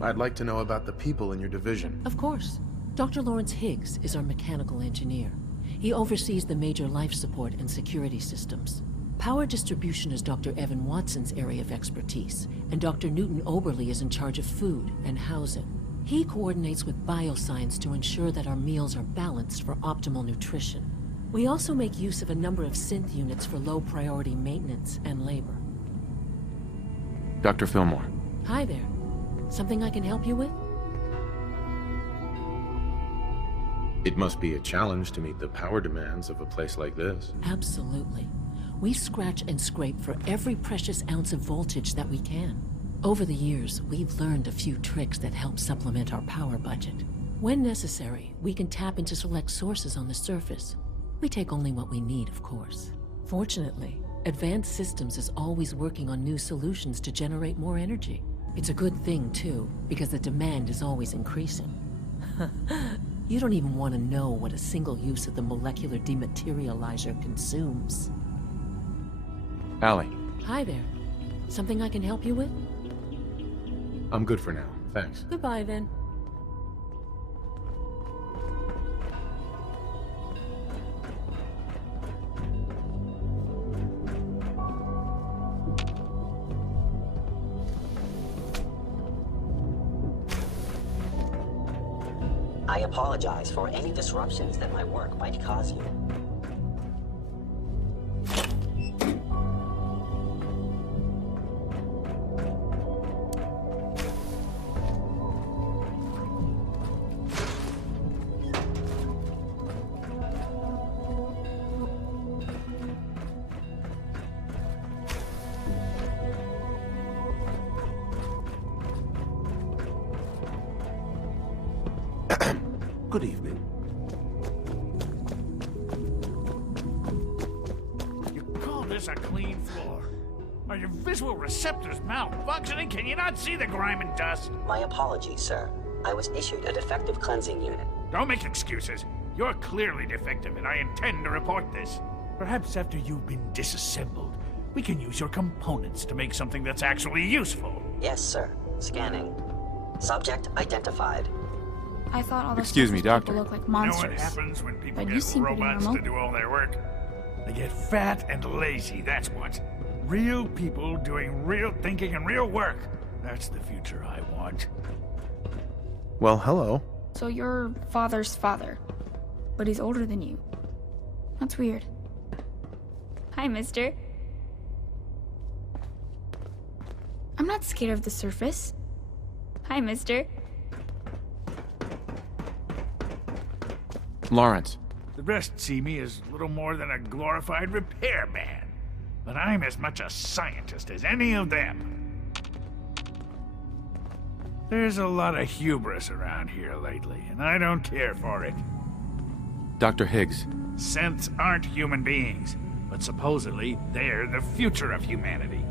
I'd like to know about the people in your division. Of course. Dr. Lawrence Higgs is our mechanical engineer. He oversees the major life support and security systems. Power distribution is Dr. Evan Watson's area of expertise, and Dr. Newton Oberly is in charge of food and housing. He coordinates with bioscience to ensure that our meals are balanced for optimal nutrition. We also make use of a number of synth units for low-priority maintenance and labor. Dr. Fillmore. Hi there. Something I can help you with? It must be a challenge to meet the power demands of a place like this. Absolutely. We scratch and scrape for every precious ounce of voltage that we can. Over the years, we've learned a few tricks that help supplement our power budget. When necessary, we can tap into select sources on the surface. We take only what we need, of course. Fortunately, Advanced Systems is always working on new solutions to generate more energy. It's a good thing, too, because the demand is always increasing. You don't even want to know what a single use of the molecular dematerializer consumes. Allie. Hi there. Something I can help you with? I'm good for now, thanks. Goodbye, then. I apologize for any disruptions that my work might cause you. Good evening. You call this a clean floor? Are your visual receptors malfunctioning? Can you not see the grime and dust? My apologies, sir. I was issued a defective cleansing unit. Don't make excuses. You're clearly defective, and I intend to report this. Perhaps after you've been disassembled, we can use your components to make something that's actually useful. Yes, sir. Scanning. Subject identified. I thought all the Excuse me, Doctor. look like You know monsters. what happens when people But you get seem pretty robots normal. to do all their work? They get fat and lazy, that's what. Real people doing real thinking and real work. That's the future I want. Well, hello. So you're father's father, but he's older than you. That's weird. Hi, mister. I'm not scared of the surface. Hi, mister. Lawrence. The rest see me as little more than a glorified repairman. But I'm as much a scientist as any of them. There's a lot of hubris around here lately, and I don't care for it. Dr. Higgs. Synths aren't human beings, but supposedly they're the future of humanity.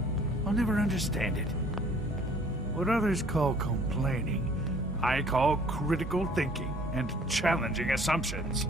I'll never understand it. What others call complaining, I call critical thinking and challenging assumptions.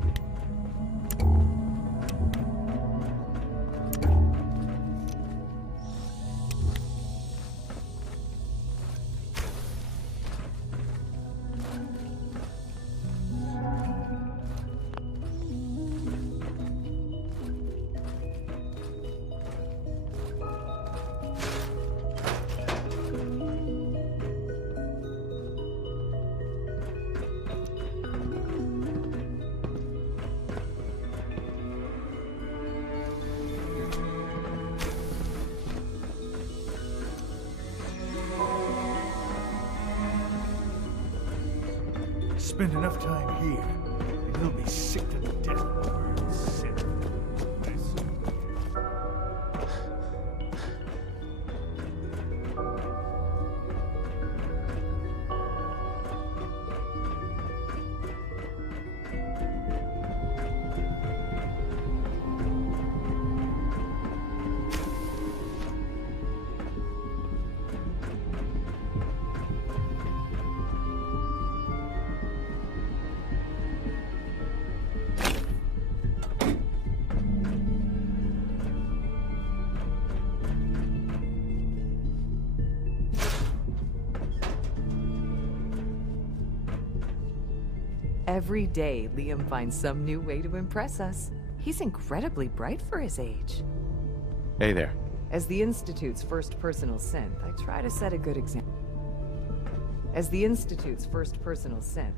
Spend enough time here, and you'll be sick to death over synth. Every day, Liam finds some new way to impress us. He's incredibly bright for his age. Hey there. As the Institute's first personal synth, I try to set a good example. As the Institute's first personal synth,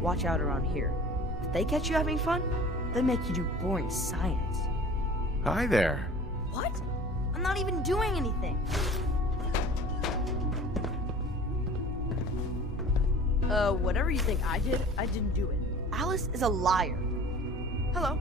watch out around here. If they catch you having fun, they'll make you do boring science. Hi there. What? I'm not even doing anything. Whatever you think I did, I didn't do it. Alice is a liar. Hello.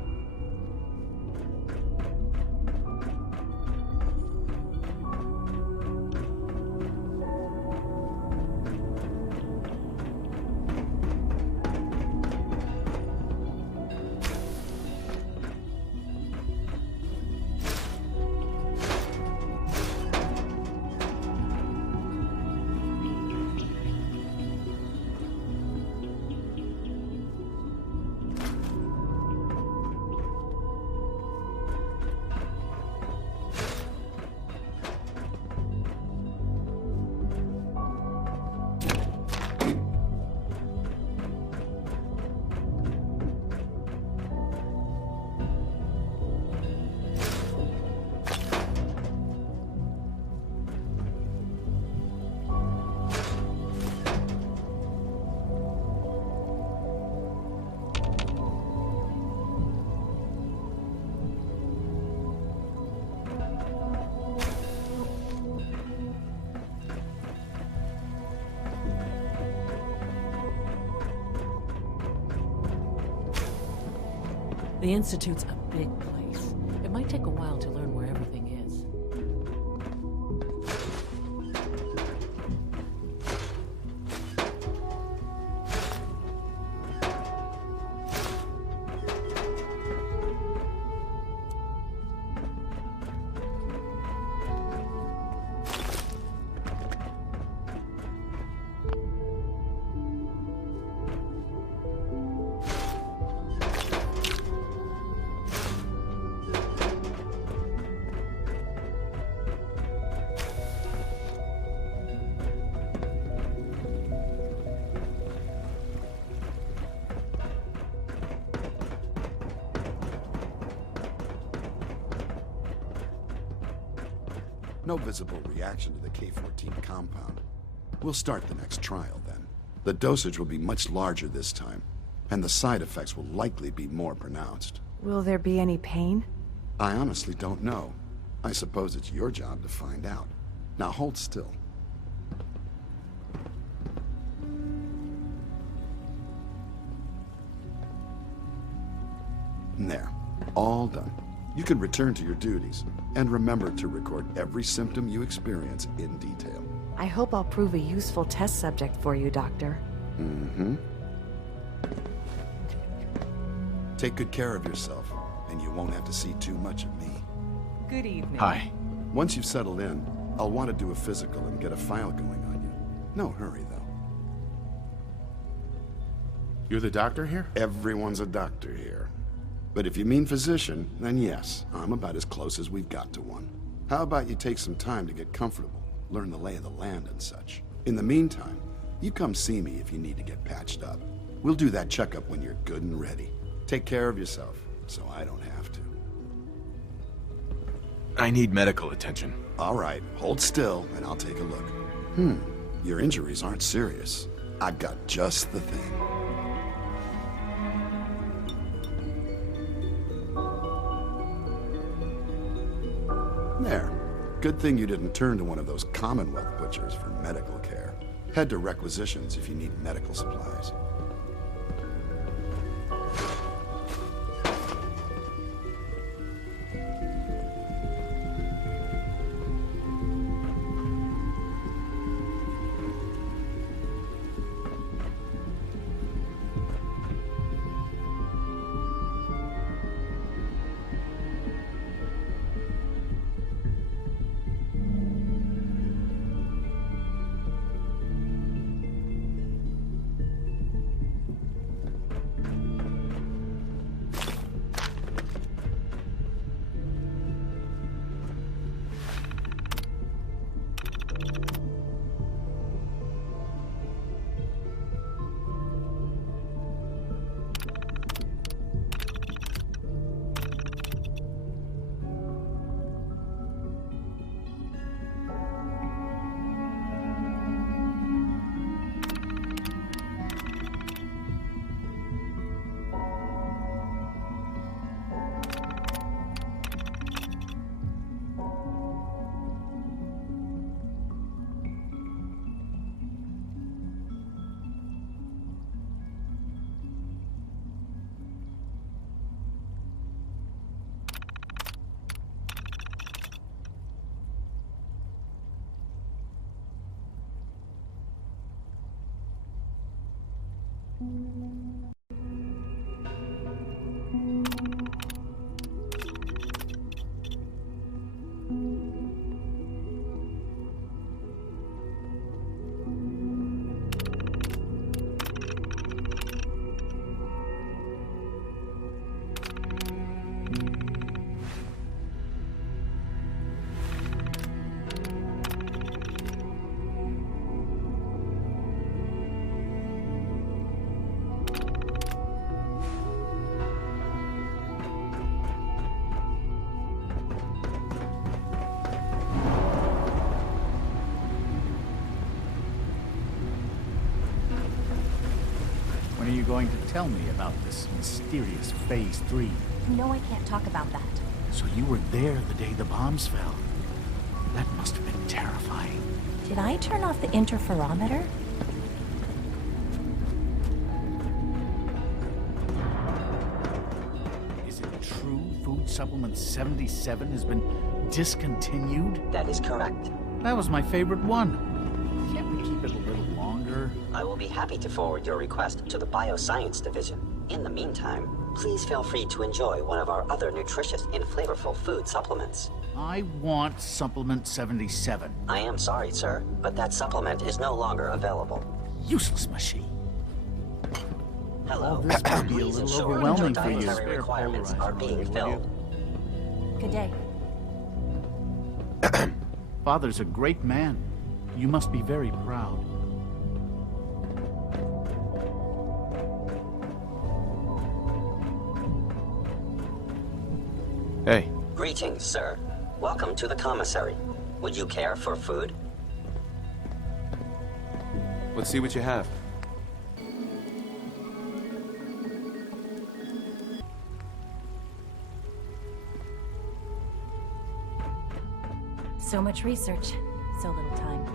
The Institute's a big place. It might take a while to learn where everything is. No visible reaction to the K-14 compound. We'll start the next trial then. The dosage will be much larger this time, and the side effects will likely be more pronounced. will there be any pain? I honestly don't know. I suppose it's your job to find out. Now hold still. There. All done. You can return to your duties, and remember to record every symptom you experience in detail. I hope I'll prove a useful test subject for you, Doctor. Mm-hmm. Take good care of yourself, and you won't have to see too much of me. Good evening. Hi. Once you've settled in, I'll want to do a physical and get a file going on you. No hurry, though. You're the doctor here? Everyone's a doctor here. But if you mean physician, then yes, I'm about as close as we've got to one. How about you take some time to get comfortable, learn the lay of the land and such? In the meantime, You come see me if you need to get patched up. We'll do that checkup when you're good and ready. Take care of yourself, so I don't have to. I need medical attention. All right, hold still, and I'll take a look. Your injuries aren't serious. I got just the thing. There. Good thing you didn't turn to one of those Commonwealth butchers for medical care. Head to requisitions if you need medical supplies. When are you going to tell me about this mysterious Phase 3? No, I can't talk about that. So you were there the day the bombs fell. That must have been terrifying. Did I turn off the interferometer? Is it true Food Supplement 77 has been discontinued? That is correct. That was my favorite one. Can't we keep it a little longer? I will be happy to forward your request to the Bioscience Division. In the meantime, please feel free to enjoy one of our other nutritious and flavorful food supplements. I want Supplement 77. I am sorry, sir, but that supplement is no longer available. Useless machine. Hello. This might be a Please little ensure overwhelming your for you. dietary requirements are being filled. Good day. Father's a great man. You must be very proud. Hey. Greetings, sir. Welcome to the commissary. Would you care for food? Let's see what you have. So much research, so little time.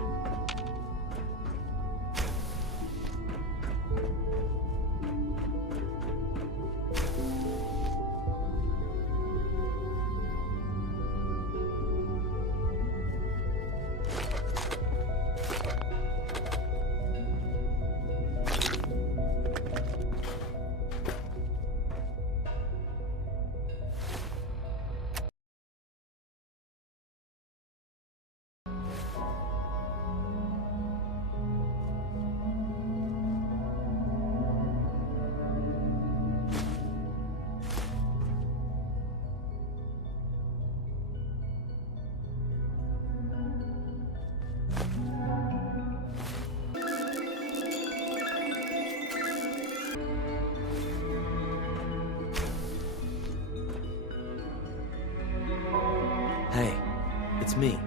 it's me.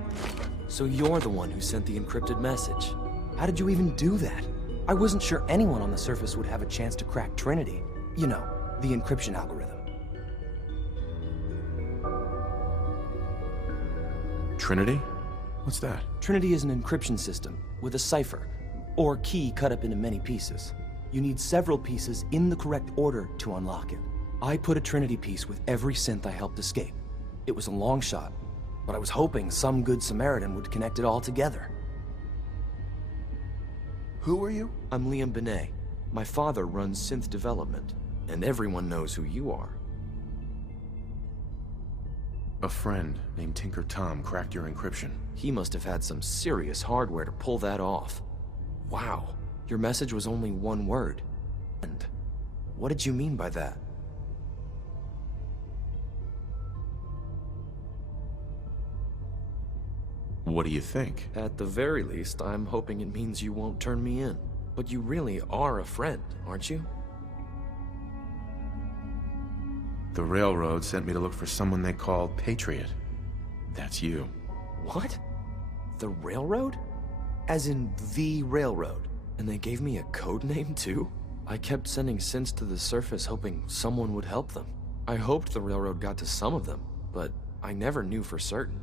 So you're the one who sent the encrypted message. How did you even do that? I wasn't sure anyone on the surface would have a chance to crack Trinity. You know, the encryption algorithm. Trinity? What's that? Trinity is an encryption system with a cipher, or key cut up into many pieces. You need several pieces in the correct order to unlock it. I put a Trinity piece with every synth I helped escape. It was a long shot, but I was hoping some good Samaritan would connect it all together. Who are you? I'm Liam Benet. My father runs synth development, and everyone knows who you are. A friend named Tinker Tom cracked your encryption. He must have had some serious hardware to pull that off. Wow, your message was only one word. And what did you mean by that? What do you think? At the very least, I'm hoping it means you won't turn me in. But you really are a friend, aren't you? The railroad sent me to look for someone they call Patriot. That's you. What? The railroad? As in the railroad? And they gave me a code name too? I kept sending synths to the surface hoping someone would help them. I hoped the railroad got to some of them, but I never knew for certain.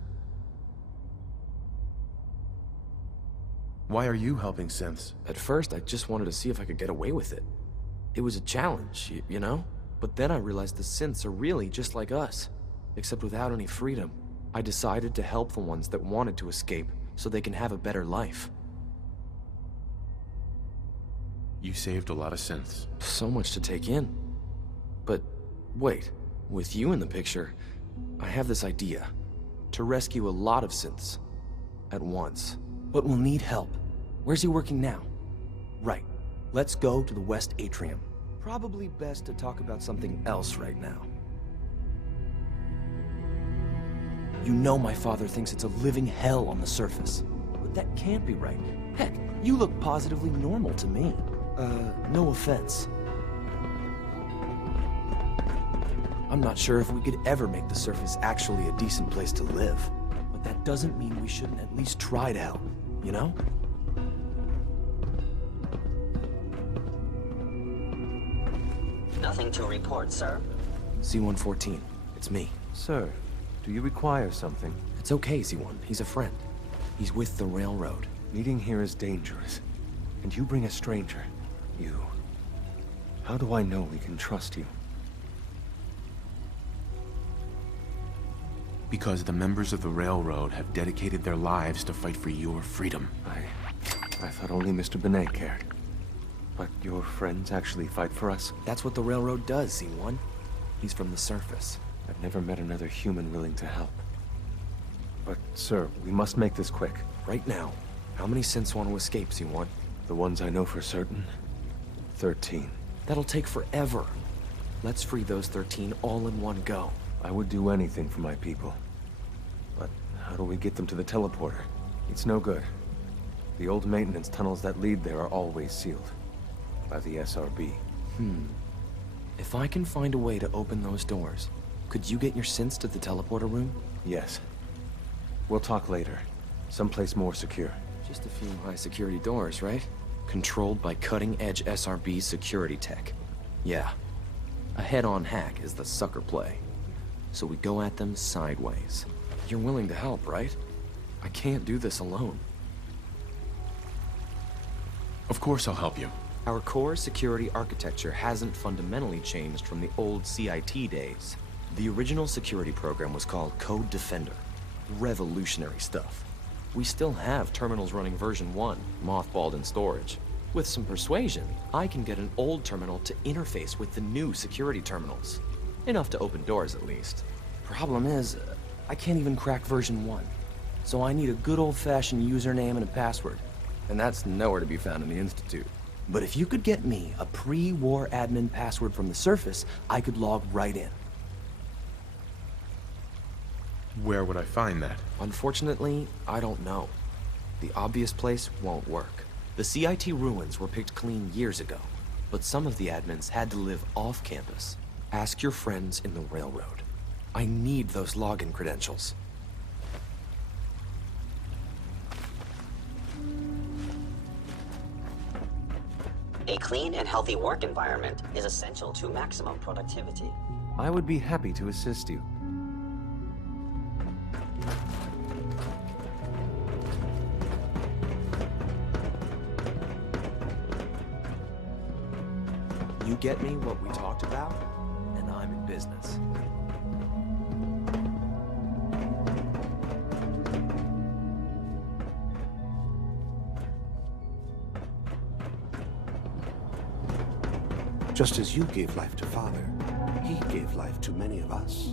Why are you helping synths? At first, I just wanted to see if I could get away with it. It was a challenge, you know? But then I realized the synths are really just like us, except without any freedom. I decided to help the ones that wanted to escape so they can have a better life. You saved a lot of synths. So much to take in. But wait, with you in the picture, I have this idea. To rescue a lot of synths at once. But we'll need help. Where's he working now? Right. Let's go to the West Atrium. Probably best to talk about something else right now. You know my father thinks it's a living hell on the surface. But that can't be right. Heck, you look positively normal to me. No offense. I'm not sure if we could ever make the surface actually a decent place to live. But that doesn't mean we shouldn't at least try to help, you know? Nothing to report, sir. C-114, it's me. Sir, do you require something? It's okay, C-1. He's a friend. He's with the railroad. Meeting here is dangerous. And you bring a stranger. You. How do I know we can trust you? Because the members of the railroad have dedicated their lives to fight for your freedom. I thought only Mr. Benet cared. But your friends actually fight for us? That's what the railroad does, C1. He's from the surface. I've never met another human willing to help. But, sir, we must make this quick. Right now, how many synths want to escape, C1? The ones I know for certain? 13. That'll take forever. Let's free those 13 all in one go. I would do anything for my people. But how do we get them to the teleporter? It's no good. The old maintenance tunnels that lead there are always sealed. By the SRB. If I can find a way to open those doors, could you get your synths to the teleporter room? Yes. We'll talk later. Someplace more secure. Just a few high-security doors, right? Controlled by cutting-edge SRB security tech. Yeah. A head-on hack is the sucker play. So we go at them sideways. You're willing to help, right? I can't do this alone. Of course I'll help you. Our core security architecture hasn't fundamentally changed from the old CIT days. The original security program was called Code Defender. Revolutionary stuff. We still have terminals running version 1, mothballed in storage. With some persuasion, I can get an old terminal to interface with the new security terminals. Enough to open doors, at least. Problem is, I can't even crack version 1. So I need a good old-fashioned username and a password. And that's nowhere to be found in the Institute. But if you could get me a pre-war admin password from the surface, I could log right in. Where would I find that? Unfortunately, I don't know. The obvious place won't work. The CIT ruins were picked clean years ago, but some of the admins had to live off campus. Ask your friends in the railroad. I need those login credentials. A clean and healthy work environment is essential to maximum productivity. I would be happy to assist you. You get me what we talked about, and I'm in business. Just as you gave life to Father, he gave life to many of us.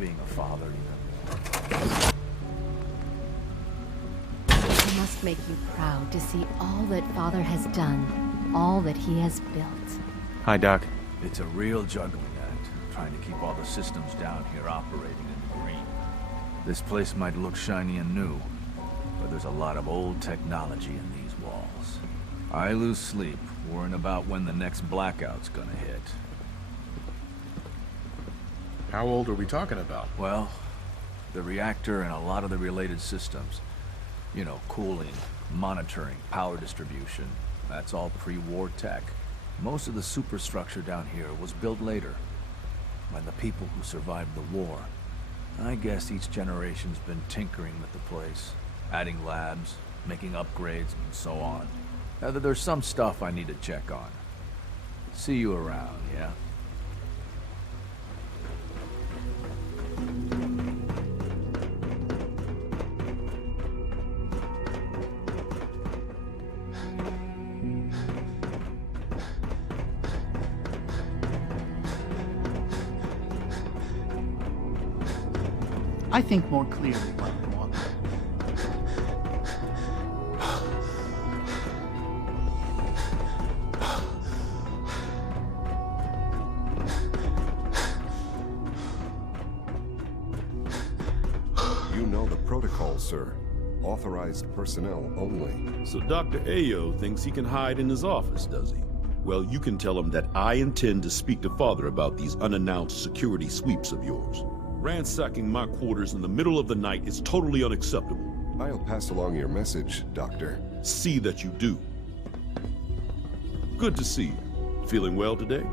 Being a father, It must make you proud to see all that Father has done, all that he has built. Hi, Doc. It's a real juggling act, trying to keep all the systems down here operating in the green. This place might look shiny and new, but there's a lot of old technology in these walls. I lose sleep worrying about when the next blackout's gonna hit. How old are we talking about? Well, the reactor and a lot of the related systems. You know, cooling, monitoring, power distribution. That's all pre-war tech. Most of the superstructure down here was built later, by the people who survived the war. I guess each generation's been tinkering with the place, adding labs, making upgrades, and so on. There's some stuff I need to check on. See you around, yeah? I think more clearly what I want. You know the protocol, sir. Authorized personnel only. So Dr. Ayo thinks he can hide in his office, does he? Well, you can tell him that I intend to speak to Father about these unannounced security sweeps of yours. Ransacking my quarters in the middle of the night is totally unacceptable. I'll pass along your message, Doctor. See that you do. Good to see you. Feeling well today?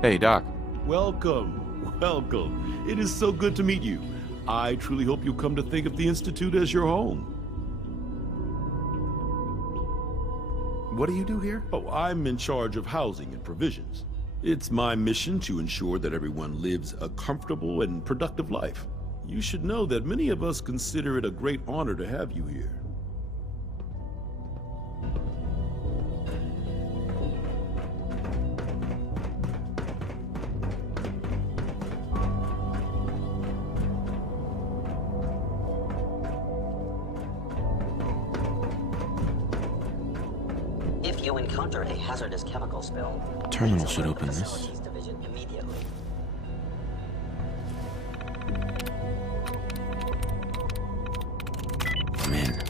Hey, Doc. Welcome. Welcome. It is so good to meet you. I truly hope you'll come to think of the Institute as your home. What do you do here? Oh, I'm in charge of housing and provisions. It's my mission to ensure that everyone lives a comfortable and productive life. You should know that many of us consider it a great honor to have you here. If you encounter a hazardous chemical spill, Terminal should open this. Division immediately. I'm in.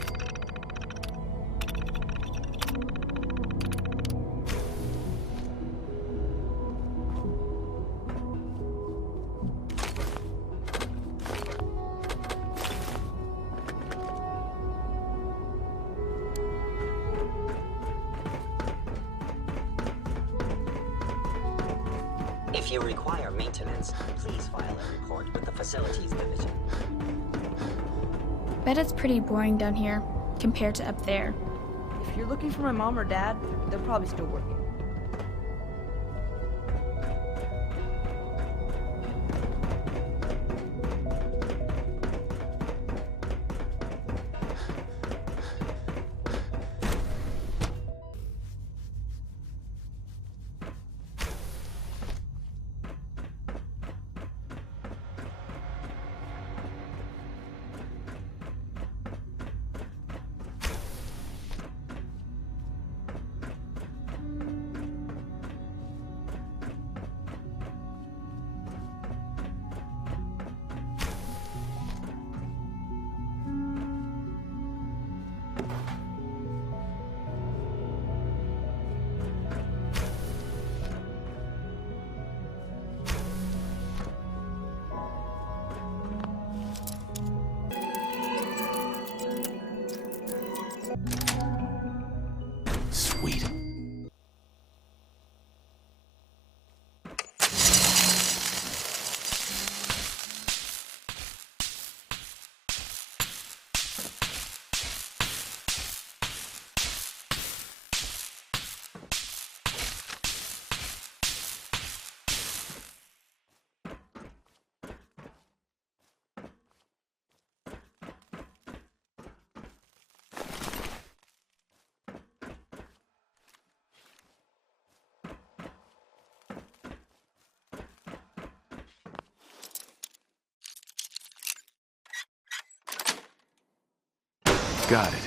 If you require maintenance, please file a report with the Facilities Division. Bet it's pretty boring down here, compared to up there. If you're looking for my mom or dad, they're probably still working. Sweet. Got it.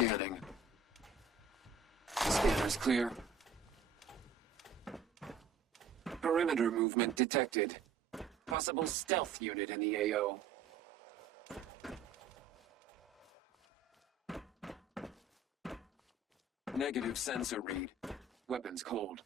Scanning. Scanner's clear. Perimeter movement detected. Possible stealth unit in the AO. Negative sensor read. Weapons cold.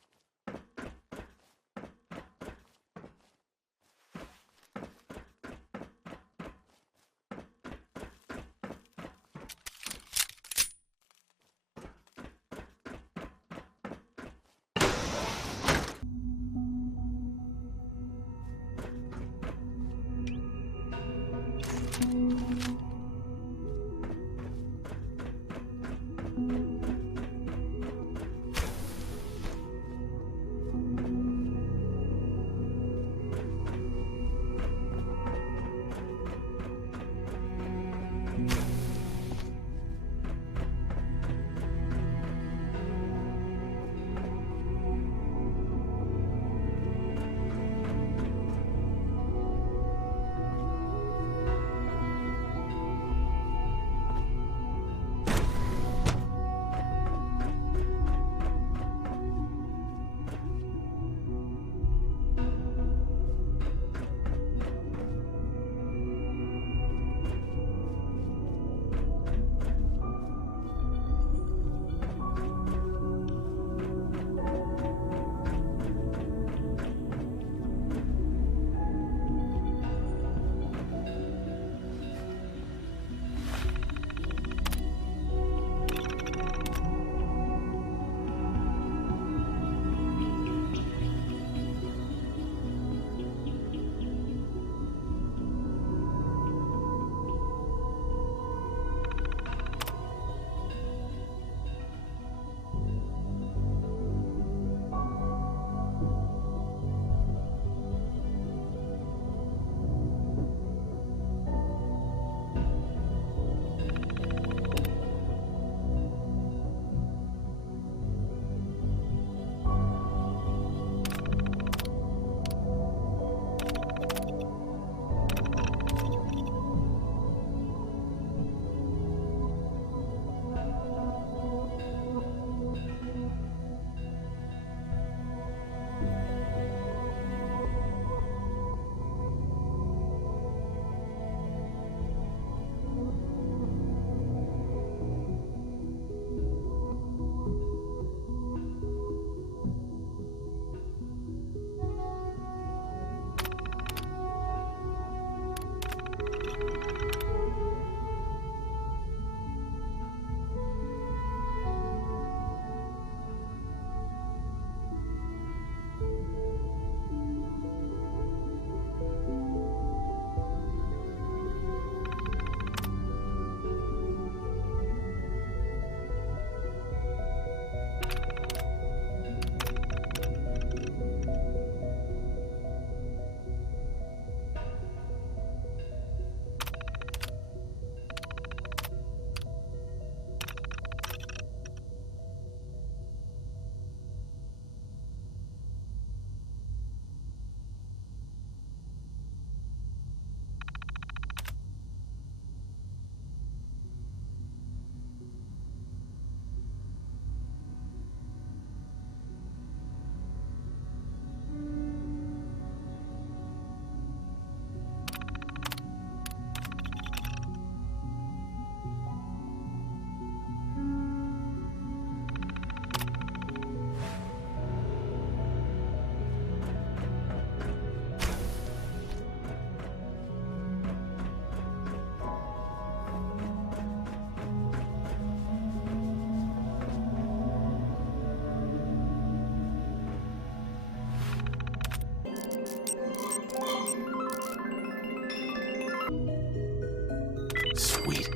Sweet.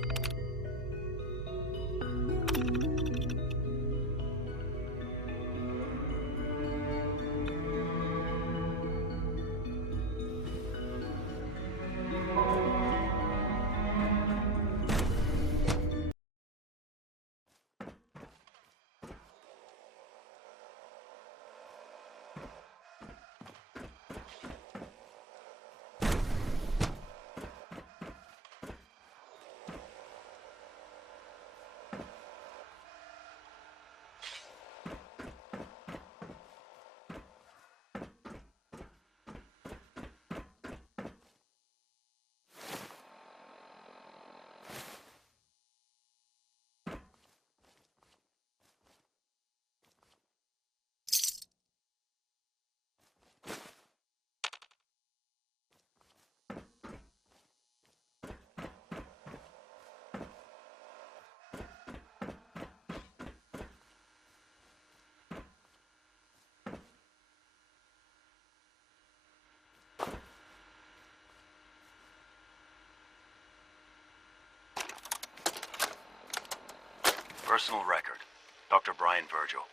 Personal record, Dr. Brian Virgil.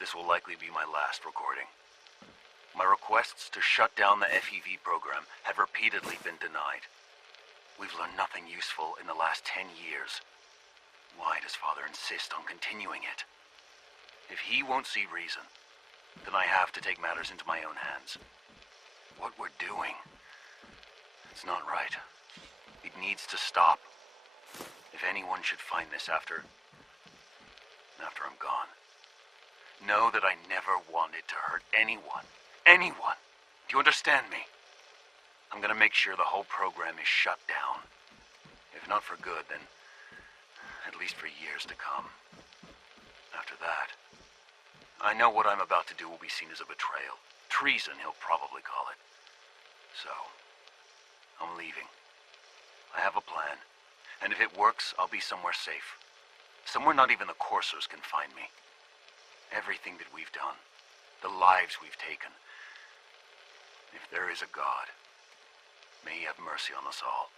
This will likely be my last recording. My requests to shut down the FEV program have repeatedly been denied. We've learned nothing useful in the last 10 years. Why does Father insist on continuing it? If he won't see reason, then I have to take matters into my own hands. What we're doing, it's not right. It needs to stop. If anyone should find this after I'm gone, know that I never wanted to hurt anyone. Anyone! Do you understand me? I'm gonna make sure the whole program is shut down. If not for good, then at least for years to come. After that, I know what I'm about to do will be seen as a betrayal. Treason, he'll probably call it. So, I'm leaving. I have a plan, and if it works, I'll be somewhere safe. Somewhere not even the coursers can find me. Everything that we've done, the lives we've taken. If there is a God, may he have mercy on us all.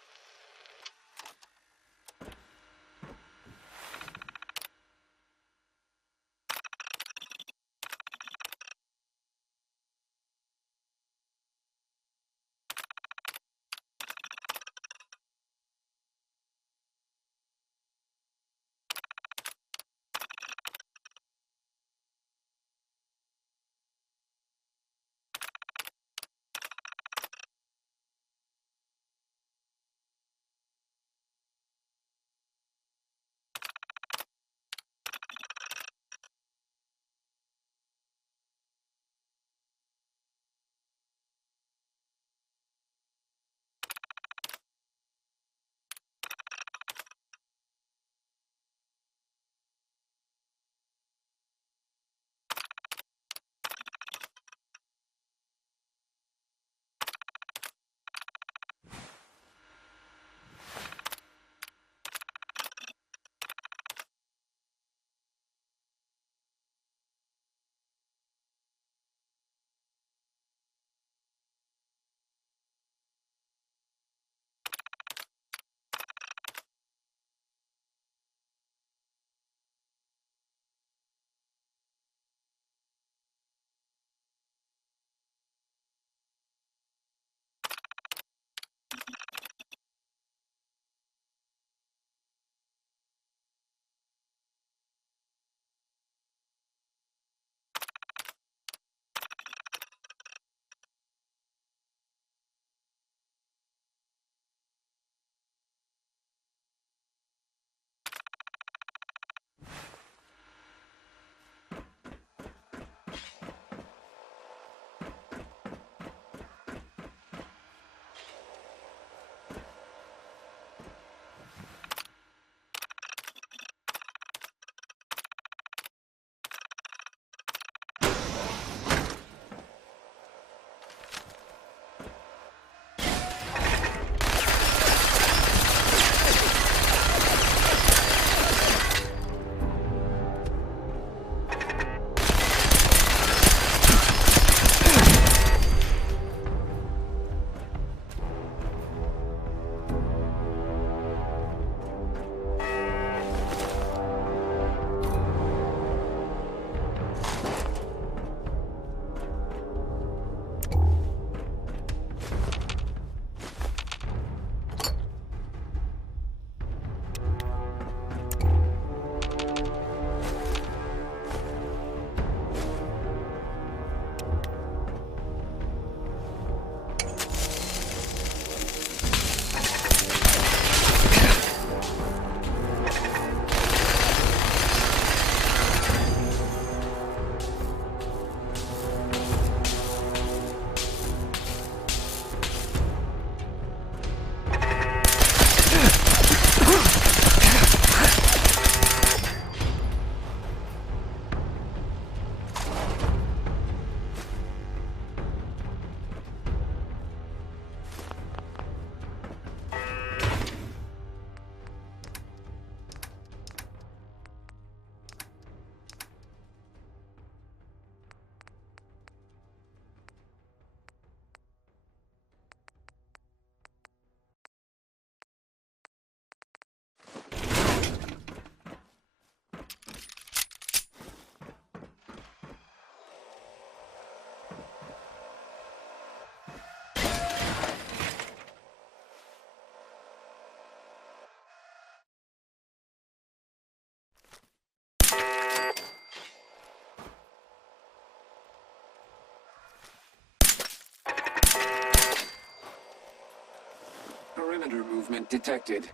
perimeter movement detected.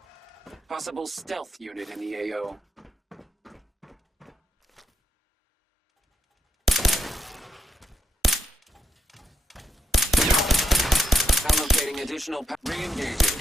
Possible stealth unit in the AO. Allocating additional re-engaging.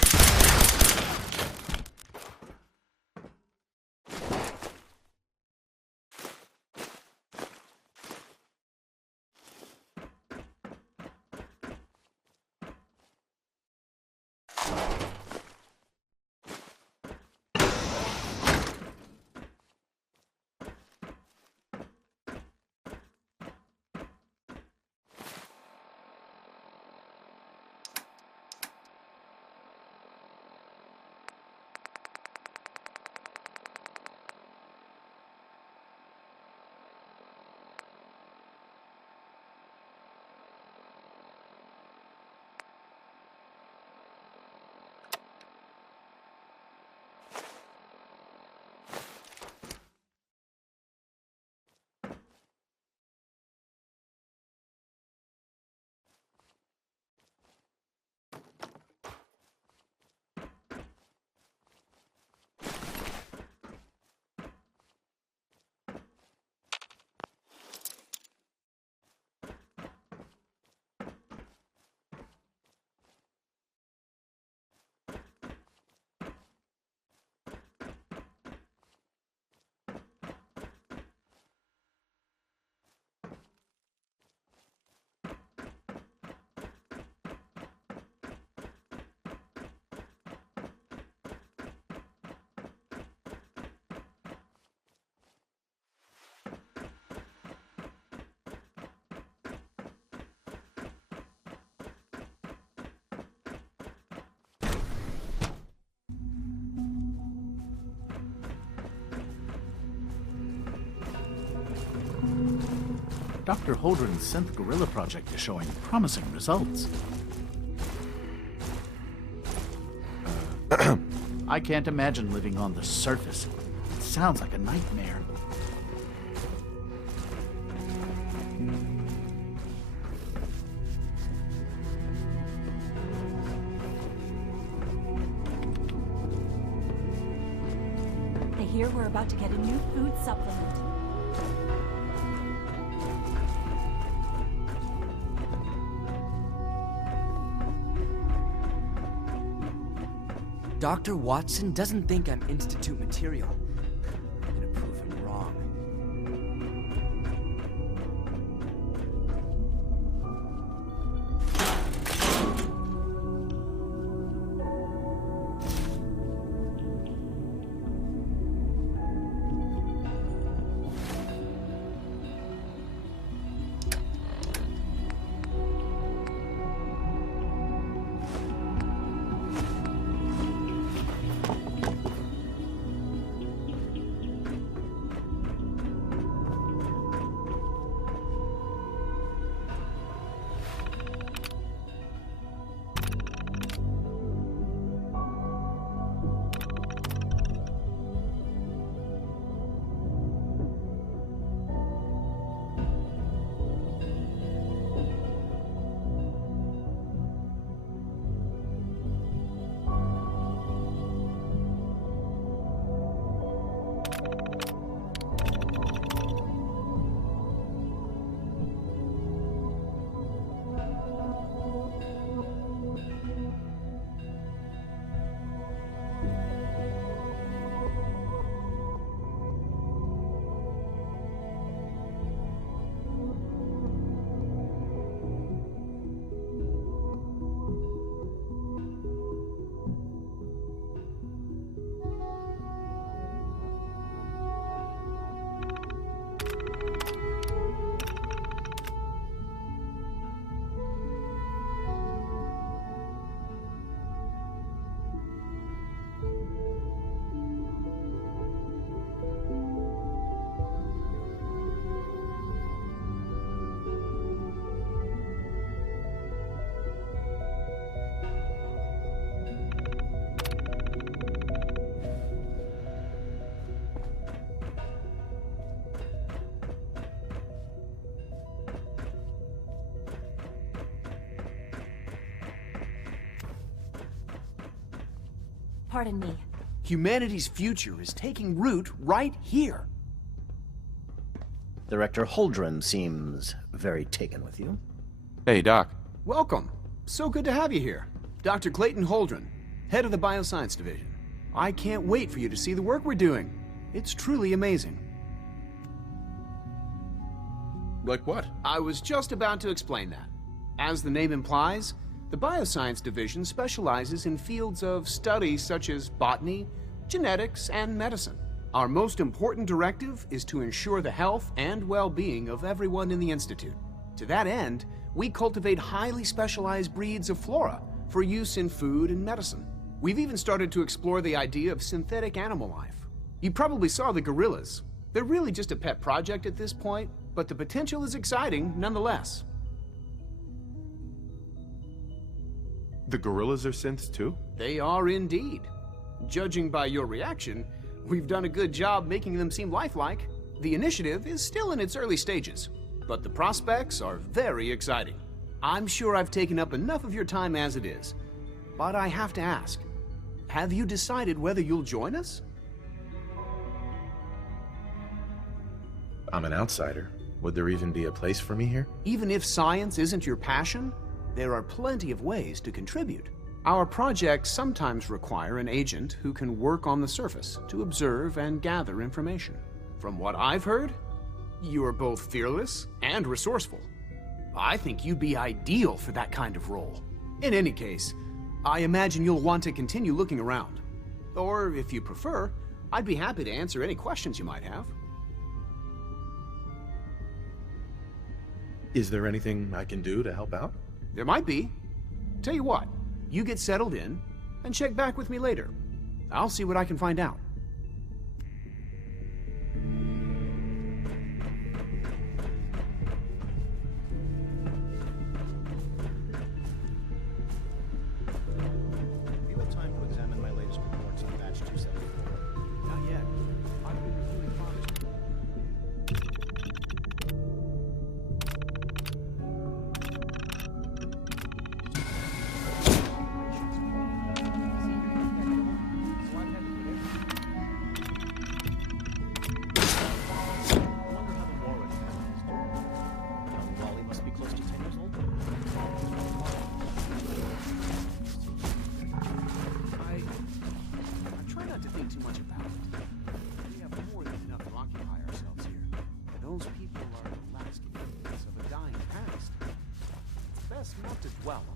Dr. Holdren's synth gorilla project is showing promising results. I can't imagine living on the surface. It sounds like a nightmare. I hear we're about to get a new food supplement. Dr. Watson doesn't think I'm Institute material. I'm gonna prove him wrong. Pardon me. Humanity's future is taking root right here. Director Holdren seems very taken with you. Hey, Doc. Welcome. So good to have you here. Dr. Clayton Holdren, head of the Bioscience Division. I can't wait for you to see the work we're doing. It's truly amazing. Like what? I was just about to explain that. As the name implies, the Bioscience Division specializes in fields of study such as botany, genetics, and medicine. Our most important directive is to ensure the health and well-being of everyone in the Institute. To that end, we cultivate highly specialized breeds of flora for use in food and medicine. We've even started to explore the idea of synthetic animal life. You probably saw the gorillas. They're really just a pet project at this point, but the potential is exciting nonetheless. The gorillas are synths too? They are indeed. Judging by your reaction, we've done a good job making them seem lifelike. The initiative is still in its early stages, but the prospects are very exciting. I'm sure I've taken up enough of your time as it is, but I have to ask, have you decided whether you'll join us? I'm an outsider. Would there even be a place for me here? Even if science isn't your passion, there are plenty of ways to contribute. Our projects sometimes require an agent who can work on the surface to observe and gather information. From what I've heard, you are both fearless and resourceful. I think you'd be ideal for that kind of role. In any case, I imagine you'll want to continue looking around. Or, if you prefer, I'd be happy to answer any questions you might have. Is there anything I can do to help out? There might be. Tell you what, you get settled in, and check back with me later. I'll see what I can find out. Do you have time to examine my latest reports on batch 274? Not yet. I've been reviewing files.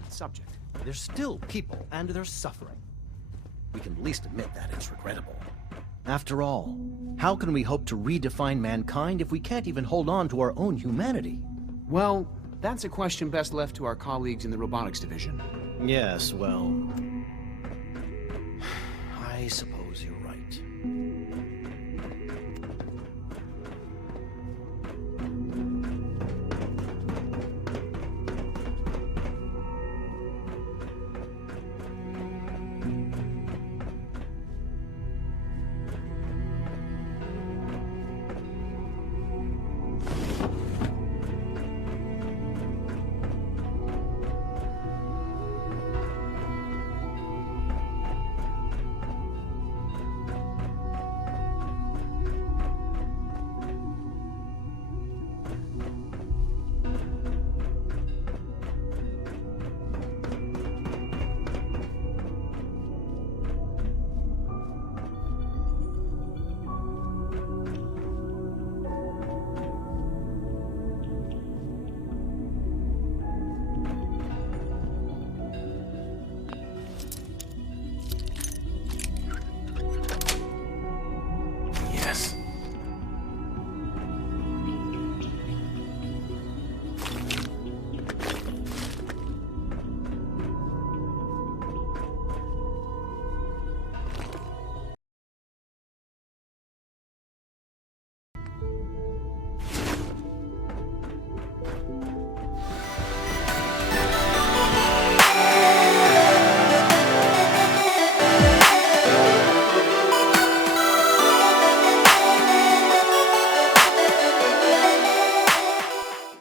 Subject. They're still people, and they're suffering. We can at least admit that it's regrettable. After all, how can we hope to redefine mankind if we can't even hold on to our own humanity? Well, that's a question best left to our colleagues in the Robotics Division. Yes, well... I suppose you're right.